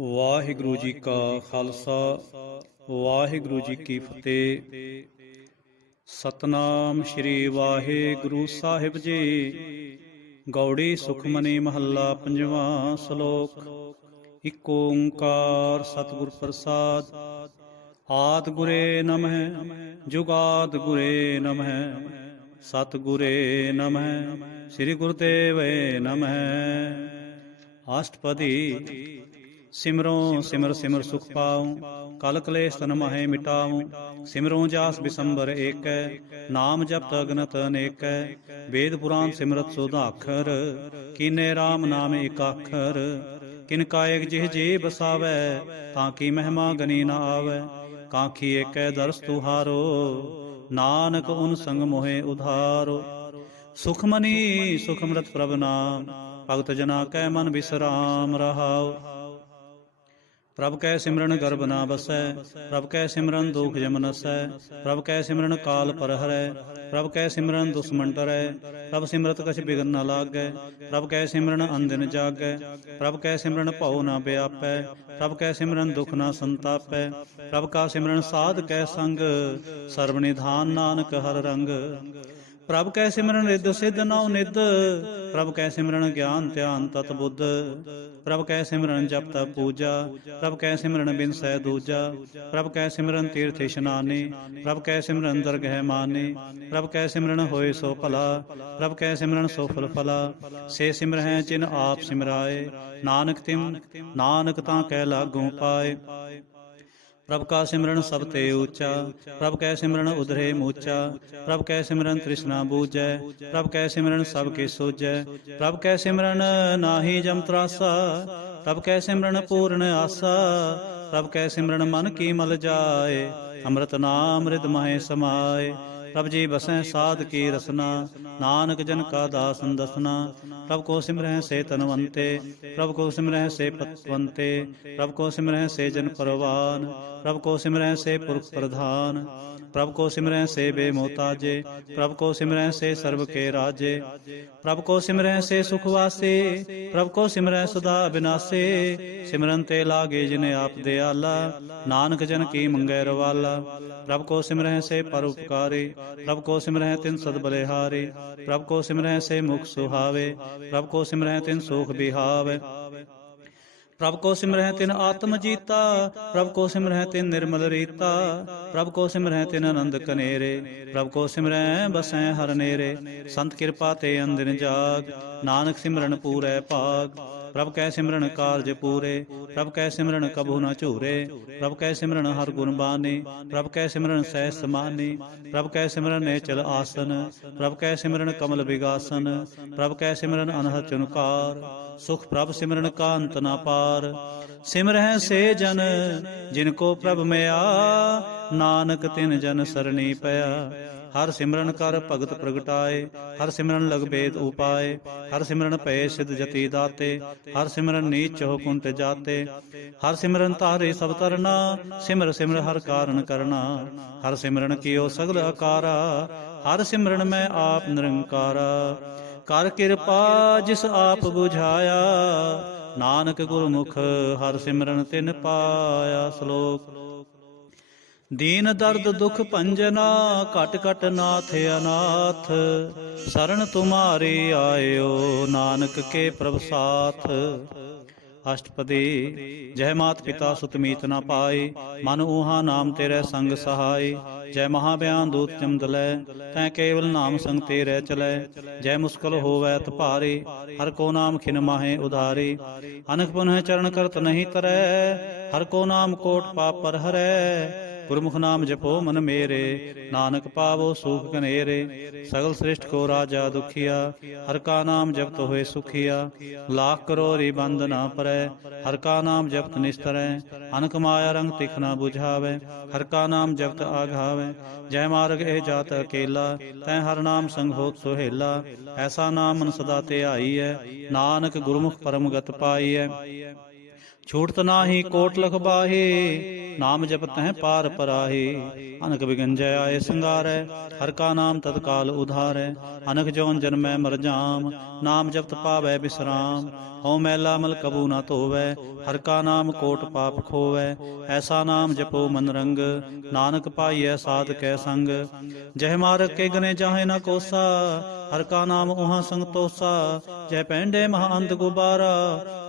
ਵਾਹਿਗੁਰੂ ਜੀ ਕਾ ਖਾਲਸਾ ਵਾਹਿਗੁਰੂ ਜੀ ਕੀ ਫਤਿਹ। ਸਤਨਾਮ ਸ਼੍ਰੀ ਵਾਹਿਗੁਰੂ ਸਾਹਿਬ ਜੀ। ਗੌੜੀ ਸੁਖਮਨੀ ਮਹੱਲਾ ਪੰਜਵਾਂ। ਸ਼ਲੋਕ। ਇਕ ਓੰਕਾਰ ਸਤਿਗੁਰ ਪ੍ਰਸਾਦ। ਆਦਿ ਗੁਰੇ ਨਮਹਿ ਜੁਗਾਦਿ ਗੁਰੇ ਨਮਹਿ ਸਤਿਗੁਰੇ ਨਮਹਿ ਸ੍ਰੀ ਗੁਰਦੇਵੇ ਨਮਹਿ। ਅਸ਼ਟਪਦੀ। ਸਿਮਰੋ ਸਿਮਰ ਸਿਮਰ ਸੁਖ ਪਾਉ ਕਲ ਕਲੇਸ਼ ਤਨ ਮਾਹੇ ਮਿਟਾਉ। ਸਿਮਰੋ ਜਾਸ ਬਿਸੰਬਰ ਏਕੈ ਨਾਮ ਜਪਤ ਅਗਨਤ ਅਨੇਕੈ। ਵੇਦ ਪੁਰਾਨ ਸਿਮਰਤ ਸੁਧਾਖਰ ਕੀਨੇ RAM ਨਾਮ ਏਕ ਅੱਖਰ। ਕਿਨ ਕਾਇਕ ਜਿਹ ਜੀ ਬਸਾਵੈ ਤਾਂ ਕੀ ਮਹਿਮਾ ਗਨੀ ਨ ਆਵੈ। ਕਾਂਖੀ ਏਕੈ ਦਰਸ ਤੁਹਾਰੋ ਨਾਨਕ ਉਨ ਸੰਗ ਮੋਹਿ ਉਧਾਰੋ। ਸੁਖਮਨੀ ਸੁਖਮ੍ਰਤ ਪ੍ਰਭ ਨਾਮ ਭਗਤ ਜਨਾ ਕੈ ਮਨ ਬਿਸਰਾਮ ਰਹਾਉ। ਪ੍ਰਭ ਕੈ ਸਿਮਰਨ ਗਰਭ ਨਾ ਬਸੈ ਪ੍ਰਭ ਕੈ ਸਿਮਰਨ ਦੁਖ ਜਮ ਨਸੈ। ਪ੍ਰਭ ਕੈ ਸਿਮਰਨ ਕਾਲ ਪਰ ਹਰੈ ਪ੍ਰਭ ਕੈ ਸਿਮਰਨ ਦੁਸ਼ਮਨ ਟਰੈ। ਪ੍ਰਭ ਸਿਮਰਤ ਕਛ ਬਿਗਨ ਨ ਲਾਗੈ ਪ੍ਰਭ ਕੈ ਸਿਮਰਨ ਅਨਦਿਨ ਜਾਗੈ। ਪ੍ਰਭ ਕੈ ਸਿਮਰਨ ਭਉ ਨ ਵਿਆਪੈ ਪ੍ਰਭ ਕੈ ਸਿਮਰਨ ਦੁਖ ਨ ਸੰਤਾਪੈ। ਪ੍ਰਭ ਕਾ ਸਿਮਰਨ ਸਾਧ ਕੈ ਸੰਗ ਸਰਬ ਨਿਧਾਨ ਨਾਨਕ ਹਰ ਰੰਗ। ਪ੍ਰਭ ਕੈ ਸਿਮਰਨ ਰਿੱਧ ਸਿੱਧ ਨਉ ਨਿਧ ਪ੍ਰਭ ਕੈ ਸਿਮਰਨ ਗਿਆਨ ਧਿਆਨ ਤਤ ਬੁੱਧ। ਪ੍ਰਭ ਕੈ ਸਿਮਰਨ ਜਪ ਤਪ ਪੂਜਾ ਪ੍ਰਭ ਕੈ ਸਿਮਰਨ ਬਿਨਸੈ ਦੂਜਾ। ਪ੍ਰਭ ਕੈ ਸਿਮਰਨ ਤੀਰਥ ਇਸ਼ਨਾਨੇ ਪ੍ਰਭ ਕੈ ਸਿਮਰਨ ਦਰਗਹਿ ਮਾਨੇ। ਪ੍ਰਭ ਕੈ ਸਿਮਰਨ ਹੋਏ ਸੋ ਭਲਾ ਪ੍ਰਭ ਕੈ ਸਿਮਰਨ ਸੋ ਫਲ ਫਲਾ। ਸੇ ਸਿਮਰਹਿ ਜਿਨ ਆਪ ਸਿਮਰਾਏ ਨਾਨਕ ਤਾਂ ਕੈ ਲਾਗੂ ਪਾਏ। ਪ੍ਰਭ ਕਾ ਸਿਮਰਨ ਸਭ ਤੇ ਊਚਾ ਪ੍ਰਭ ਕੈ ਸਿਮਰਨ ਉਧਰੇ ਮੂਚਾ। ਪ੍ਰਭ ਕੈ ਸਿਮਰਨ ਤ੍ਰਿਸ਼ਨਾ ਬੂਝੈ ਪ੍ਰਭ ਕੈ ਸਿਮਰਨ ਸਭ ਕੇ ਸੋਝੈ। ਪ੍ਰਭ ਕੈ ਸਿਮਰਨ ਨਾਹੀ ਜਮ ਤਰਾਸਾ ਪ੍ਰਭ ਕੈ ਸਿਮਰਨ ਪੂਰਨ ਆਸਾ। ਪ੍ਰਭ ਕੈ ਸਿਮਰਨ ਮਨ ਕੀ ਮਲ ਜਾਏ ਅੰਮ੍ਰਿਤ ਨਾਮ ਰਿਦ ਮਾਹੇ ਸਮਾਏ। ਪ੍ਰਭ ਜੀ ਬਸੈ ਸਾਧ ਕੀ ਰਸਨਾ ਨਾਨਕ ਜਨ ਕਾ ਦਾਸਨ ਦਸਨਾ। ਪ੍ਰਭ ਕੋ ਸਿਮਰਹਿ ਸੇ ਤਨਵੰਤੇ ਪ੍ਰਭ ਕੋ ਸਿਮਰਹਿ ਸੇ ਪਤਵੰਤੇ। ਪ੍ਰਭ ਕੋ ਸਿਮਰਹਿ ਸੇ ਜਨ ਪਰਵਾਨ ਪ੍ਰਭ ਕੋ ਸਿਮਰਹਿ ਸੇ ਪੁਰਖ ਪ੍ਰਧਾਨ। ਪ੍ਰਭ ਕੋ ਸਿਮਰਹਿ ਸੇ ਬੇਮੋਤਾਜੇ ਪ੍ਰਭ ਕੋ ਸਿਮਰਹਿ ਸੇ ਸਰਬ ਕੇ ਰਾਜੇ। ਪ੍ਰਭ ਕੋ ਸਿਮਰਹਿ ਸੇ ਸੁਖ ਵਾਸੇ ਪ੍ਰਭ ਕੋ ਸਿਮਰਹਿ ਸਦਾ ਬਿਨਾਸੇ। ਸਿਮਰਨ ਤੇ ਲਾਗੇ ਜਿਨ ਆਪ ਦਿਆਲਾ ਨਾਨਕ ਜਨ ਕੀ ਮੰਗੈ ਰਵਾਲਾ। ਪ੍ਰਭ ਕੋ ਸਿਮਰਹਿ ਸੇ ਪਰਉਪਕਾਰੀ ਪ੍ਰਭ ਕੋ ਸਿਮਰਹਿ ਤਿਨ ਸਦ ਬਲਿਹਾਰੀ। ਪ੍ਰਭ ਕੋ ਸਿਮਰਹਿ ਸੇ ਮੁਖ ਸੁਹਾਵੇ ਪ੍ਰਭ ਕੋ ਸਿਮਰਹਿ ਤਿਨ ਸੋਖ ਬਿਹਾਵੇ। ਪ੍ਰਭ ਕੋ ਸਿਮਰਹਿ ਤਿਨ ਆਤਮ ਜੀਤਾ ਪ੍ਰਭ ਕੋ ਸਿਮਰਹਿ ਤਿਨ ਨਿਰਮਲ ਰੀਤਾ। ਪ੍ਰਭ ਕੋ ਸਿਮਰਹਿ ਤਿਨ ਆਨੰਦ ਕਨੇਰੇ ਪ੍ਰਭ ਕੋ ਸਿਮਰਹਿ ਬਸੈ ਹਰ ਨੇਰੇ। ਸੰਤ ਕਿਰਪਾ ਤੇ ਅੰਦਿਨ ਜਾਗ ਨਾਨਕ ਸਿਮਰਨ ਪੂਰੈ ਭਾਗ। ਪ੍ਰਭ ਕੈ ਸਿਮਰਨ ਕਾਰਜ ਪੂਰੇ ਪ੍ਰਭ ਕੈ ਸਿਮਰਨ ਕਬਹੁ ਨ ਝੂਰੇ। ਪ੍ਰਭ ਕੈ ਸਿਮਰਨ ਹਰ ਗੁਣ ਬਾਨੀ ਪ੍ਰਭ ਕੈ ਸਿਮਰਨ ਸਹਿ ਸਮਾਨੀ। ਪ੍ਰਭ ਕੈ ਸਿਮਰਨ ਨੇਚਲ ਆਸਨ ਪ੍ਰਭ ਕੈ ਸਿਮਰਨ ਕਮਲ ਵਿਗਾਸਨ। ਪ੍ਰਭ ਕੈ ਸਿਮਰਨ ਅਨਹਦ ਚੁਨਕਾਰ ਸੁਖ ਪ੍ਰਭ ਸਿਮਰਨ ਕਾ ਅੰਤ ਨ ਪਾਰ। ਸਿਮਰਹਿ ਸੇ ਜਨ ਜਿਨ ਕੋ ਪ੍ਰਭ ਮਿਆ ਨਾਨਕ ਤਿਨ ਜਨ ਸਰਣੀ ਪਿਆ। ਹਰ ਸਿਮਰਨ ਕਰ ਭਗਤ ਪ੍ਰਗਟਾਏ ਹਰ ਸਿਮਰਨ ਲਗ ਭੇਦ ਉਪਾਏ। ਹਰ ਸਿਮਰਨ ਭਏ ਸਿਧ ਜਤੀ ਦਾਤੇ ਹਰ ਸਿਮਰਨ ਨੀਚ ਚਹੁ ਕੁੰਟ ਜਾਤੇ। ਹਰ ਸਿਮਰਨ ਤਾਰੇ ਸਭ ਤਰਨਾ ਸਿਮਰ ਸਿਮਰ ਹਰ ਕਾਰਨ ਕਰਨਾ। ਹਰ ਸਿਮਰਨ ਕੀਓ ਸਗਲ ਆਕਾਰਾ ਹਰ ਸਿਮਰਨ ਮੈਂ ਆਪ ਨਿਰੰਕਾਰਾ। ਕਰ ਕਿਰਪਾ ਜਿਸ ਆਪ ਬੁਝਾਇਆ ਨਾਨਕ ਗੁਰਮੁਖ ਹਰ ਸਿਮਰਨ ਤਿਨ ਪਾਇਆ। ਸ਼ਲੋਕ। ਦੀਨ ਦਰਦ ਦੁਖ ਭੰਜਨਾ ਘਟ ਘਟ ਨਾਥ ਅਨਾਥ। ਸਰਣ ਤੁਮਾਰੀ ਆਇਓ ਨਾਨਕ ਕੇ ਪ੍ਰਭ ਸਾਥ। ਅਸ਼ਟਪਦੀ। ਜੈ ਮਾਤ ਪਿਤਾ ਸੁਤ ਮੀਤ ਨ ਪਾਏ ਮਨ ਊਹਾ ਨਾਮ ਤੇਰੇ ਸੰਗ ਸਹਾਈ। ਜੈ ਮਹਾਬਿਆਨ ਦੂਤ ਚਮਦ ਲੈ ਤੈ ਕੇਵਲ ਨਾਮ ਸੰਗ ਤੇਰੇ ਚਲੈ। ਜੈ ਮੁਸਕਲ ਹੋਵੈ ਤਪਾਰੇ ਹਰ ਕੋ ਨਾਮ ਖਿਨ ਮਾਹੇ ਉਧਾਰੇ। ਅਨਖ ਪੁਨਹ ਚਰਨ ਕਰਤ ਨਹੀਂ ਤਰੈ ਹਰ ਕੋ ਨਾਮ ਕੋਟ ਪਾਪ ਪਰ ਹਰੈ। ਗੁਰਮੁਖ ਨਾਮ ਜਪੋ ਮਨ ਮੇਰੇ ਨਾਨਕ ਪਾਵੋ ਸੂਖ ਘਨੇਰੇ। ਸਗਲ ਸ੍ਰਿਸ਼ਟ ਕੋ ਰਾਜਾ ਦੁਖੀਆ ਹਰ ਕਾ ਨਾਮ ਜਪਤ ਹੋਏ ਸੁਖੀਆ। ਲਾਖ ਕਰੋੜੀ ਬੰਦ ਨਾ ਪਰੈ ਹਰ ਕਾ ਨਾਮ ਜਪਤ ਨਿਸਤਰੈ। ਅਨਕ ਮਾਇਆ ਰੰਗ ਤਿਖ ਨਾ ਬੁਝਾਵੈ ਹਰ ਕਾ ਨਾਮ ਜਪਤ ਆਘਾਵੈ। ਜੈ ਮਾਰਗ ਇਹ ਜਾਤ ਅਕੇਲਾ ਤੈ ਹਰ ਨਾਮ ਸੰਗ ਹੋਤ ਸੁਹੇਲਾ। ਐਸਾ ਨਾਮ ਮਨ ਸਦਾ ਧਿਆਈਐ ਨਾਨਕ ਗੁਰਮੁਖ ਪਰਮ ਗਤ ਪਾਈਐ। ਛੂਟਤ ਨਾਹੀ ਕੋਟ ਲਖ ਬਾਹੇ नाम जपत हैं पार पराही। अनक विघन जय आए संगारै, हर का नाम तत्काल उधारै। अनक जौन जन्मै मर जाम, नाम जपत पावै विश्राम। हों मैला मल कबू न धोवै, हर का नाम कोट पाप खोवै। ऐसा नाम जपो मन रंग, नानक पाइयै साध कै संग। जह मारग के गने जाहे न कोसा, हर का नाम उहाँ संग तोसा। जय पैंडे महा अंत गुबारा,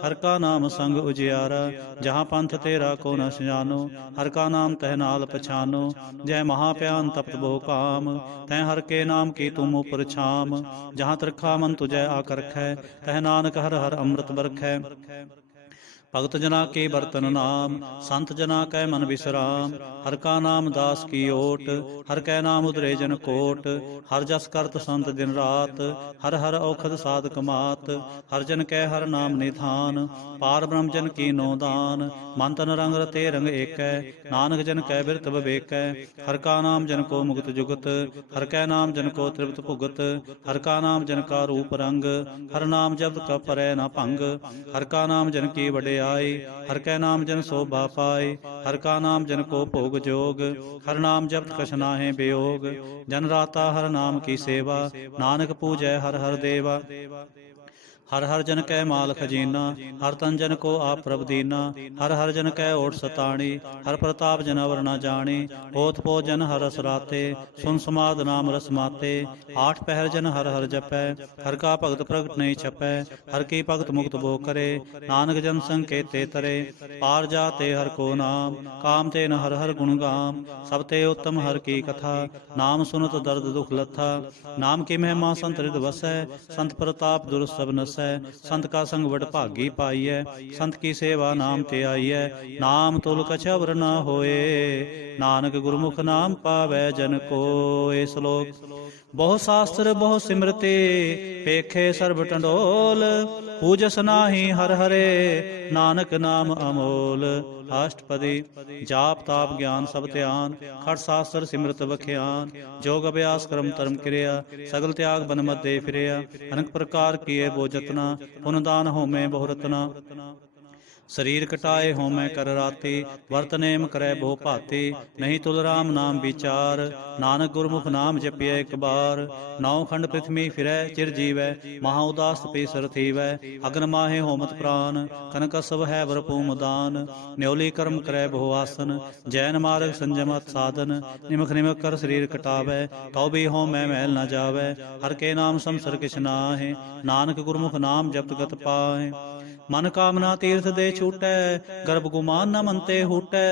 हर का नाम संग उजियारा। जहाँ पंथ तेरा को न जानो, हर का नाम तह नाल पछानो। जय महाप्यान तपत बहु काम, तह हर के नाम की तुम उपर छाम। जहाँ त्रिखा मन तुझै आकर रखै, तह नानक हर हर अमृत बरखै। भगत जना के बर्तन नाम, संत जना कै मन विश्राम। हर का नाम दास की ओट, हर कै नाम उदरे जन कोट। हर जस करत संत दिन रात, हर हर औखद साधक मात। हर जन कै हर नाम निधान, पार ब्रह्म जन की नो दान। मन तन रंग रते रंग एकै, नानक जन कै बिरत विवेकै। हर का नाम जन को मुक्त जुगत, हर कै नाम जन को तृप्त भुगत। हर का नाम जन का रूप रंग, हर नाम जब का परै न भंग। हर का नाम जन की वडे आए, हर कै नाम जन शोभा पाए। हर का नाम जन को भोग जोग, हर नाम जपत कछ नाहि वियोग। जन राता हर नाम की सेवा, नानक पूजै हर हर देवा। हर हर जन कै माल खजीना, हर तन जन को आप प्रभ दीना। हर हर जन कै ओट सताणी, हर प्रताप जन अवर न जानी। होत पो जन हर रस राते, सुन समाद नाम रस माते। आठ पहर जन हर हर जपै, हर का भगत प्रगट नहीं छपै। हर की भगत मुक्त बो करे, नानक जन संकेते तरे। पार जाते हर को नाम, काम ते न हर हर गुण गाम। सब ते उत्तम हर की कथा, नाम सुनत दर्द दुख लथा। नाम की महिमा संत हृद वसै, संत प्रताप दुर सब नसै। संत का संग बड़ भागी पाइयै, संत की सेवा नाम ते आइयै। नाम तुल कछ अवर न होए, नानक गुरमुख नाम पावै जन कोय। श्लोक। बहु शास्त्र बहु सिमरते, पेखे सर्ब टंडोल। पूजस नाहि हर हरे, नानक नाम अमोल। अष्टपदी। जाप ताप ज्ञान सब ध्यान, खट शास्त्र सिमरत बख्यान। जोग अभ्यास कर्म धर्म क्रिया, सगल त्याग बन मत दे फिरिया। अनेक प्रकार किए बो जतना, पुन दान होमे बहु रतना। शरीर कटाए होमै कर राती, वर्त नेम करै भो भाती। नहीं तुल राम नाम विचार, नानक गुरमुख नाम जपिए एक बार। नौ खंड पृथ्वी फिरै चिर जीवै, महा उदास पेसर थीवै। अग्न माहे होमत प्राण, कनक सब है भरपूम दान। न्योली कर्म करै बहु आसन, जैन मार्ग संजमत साधन। निमक निमक कर शरीर कटावै, तौ भी होमै मैल न जावै। हर के नाम समसर किछ नाहि, नानक गुरमुख नाम जपत गत पाहि। मन कामना तीर्थ दे छूटै, गर्भ गुमान न मनते हूटै।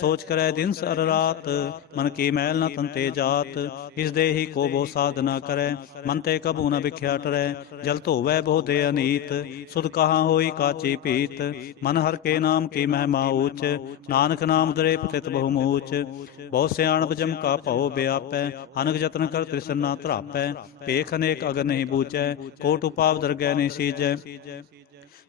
सोच करै दिन सर रात, मन की मैल न तनते जात। इस देहि को बहु साध न करै, मन ते कबू न बिख्या टरै। जल धोवै बहु दे अनीत, सुध कहाँ होई काची पीत। मन हर के नाम की महिमा ऊच, नानक नाम दरे पतित बहु मूच। बहु सियाणप जम का भਉ व्यापै, अनक जतन कर तृष्ण न धरापै। पेख अनेक अगर नहीं बूझै, कोट उपाव दरगह नहीं सीजै।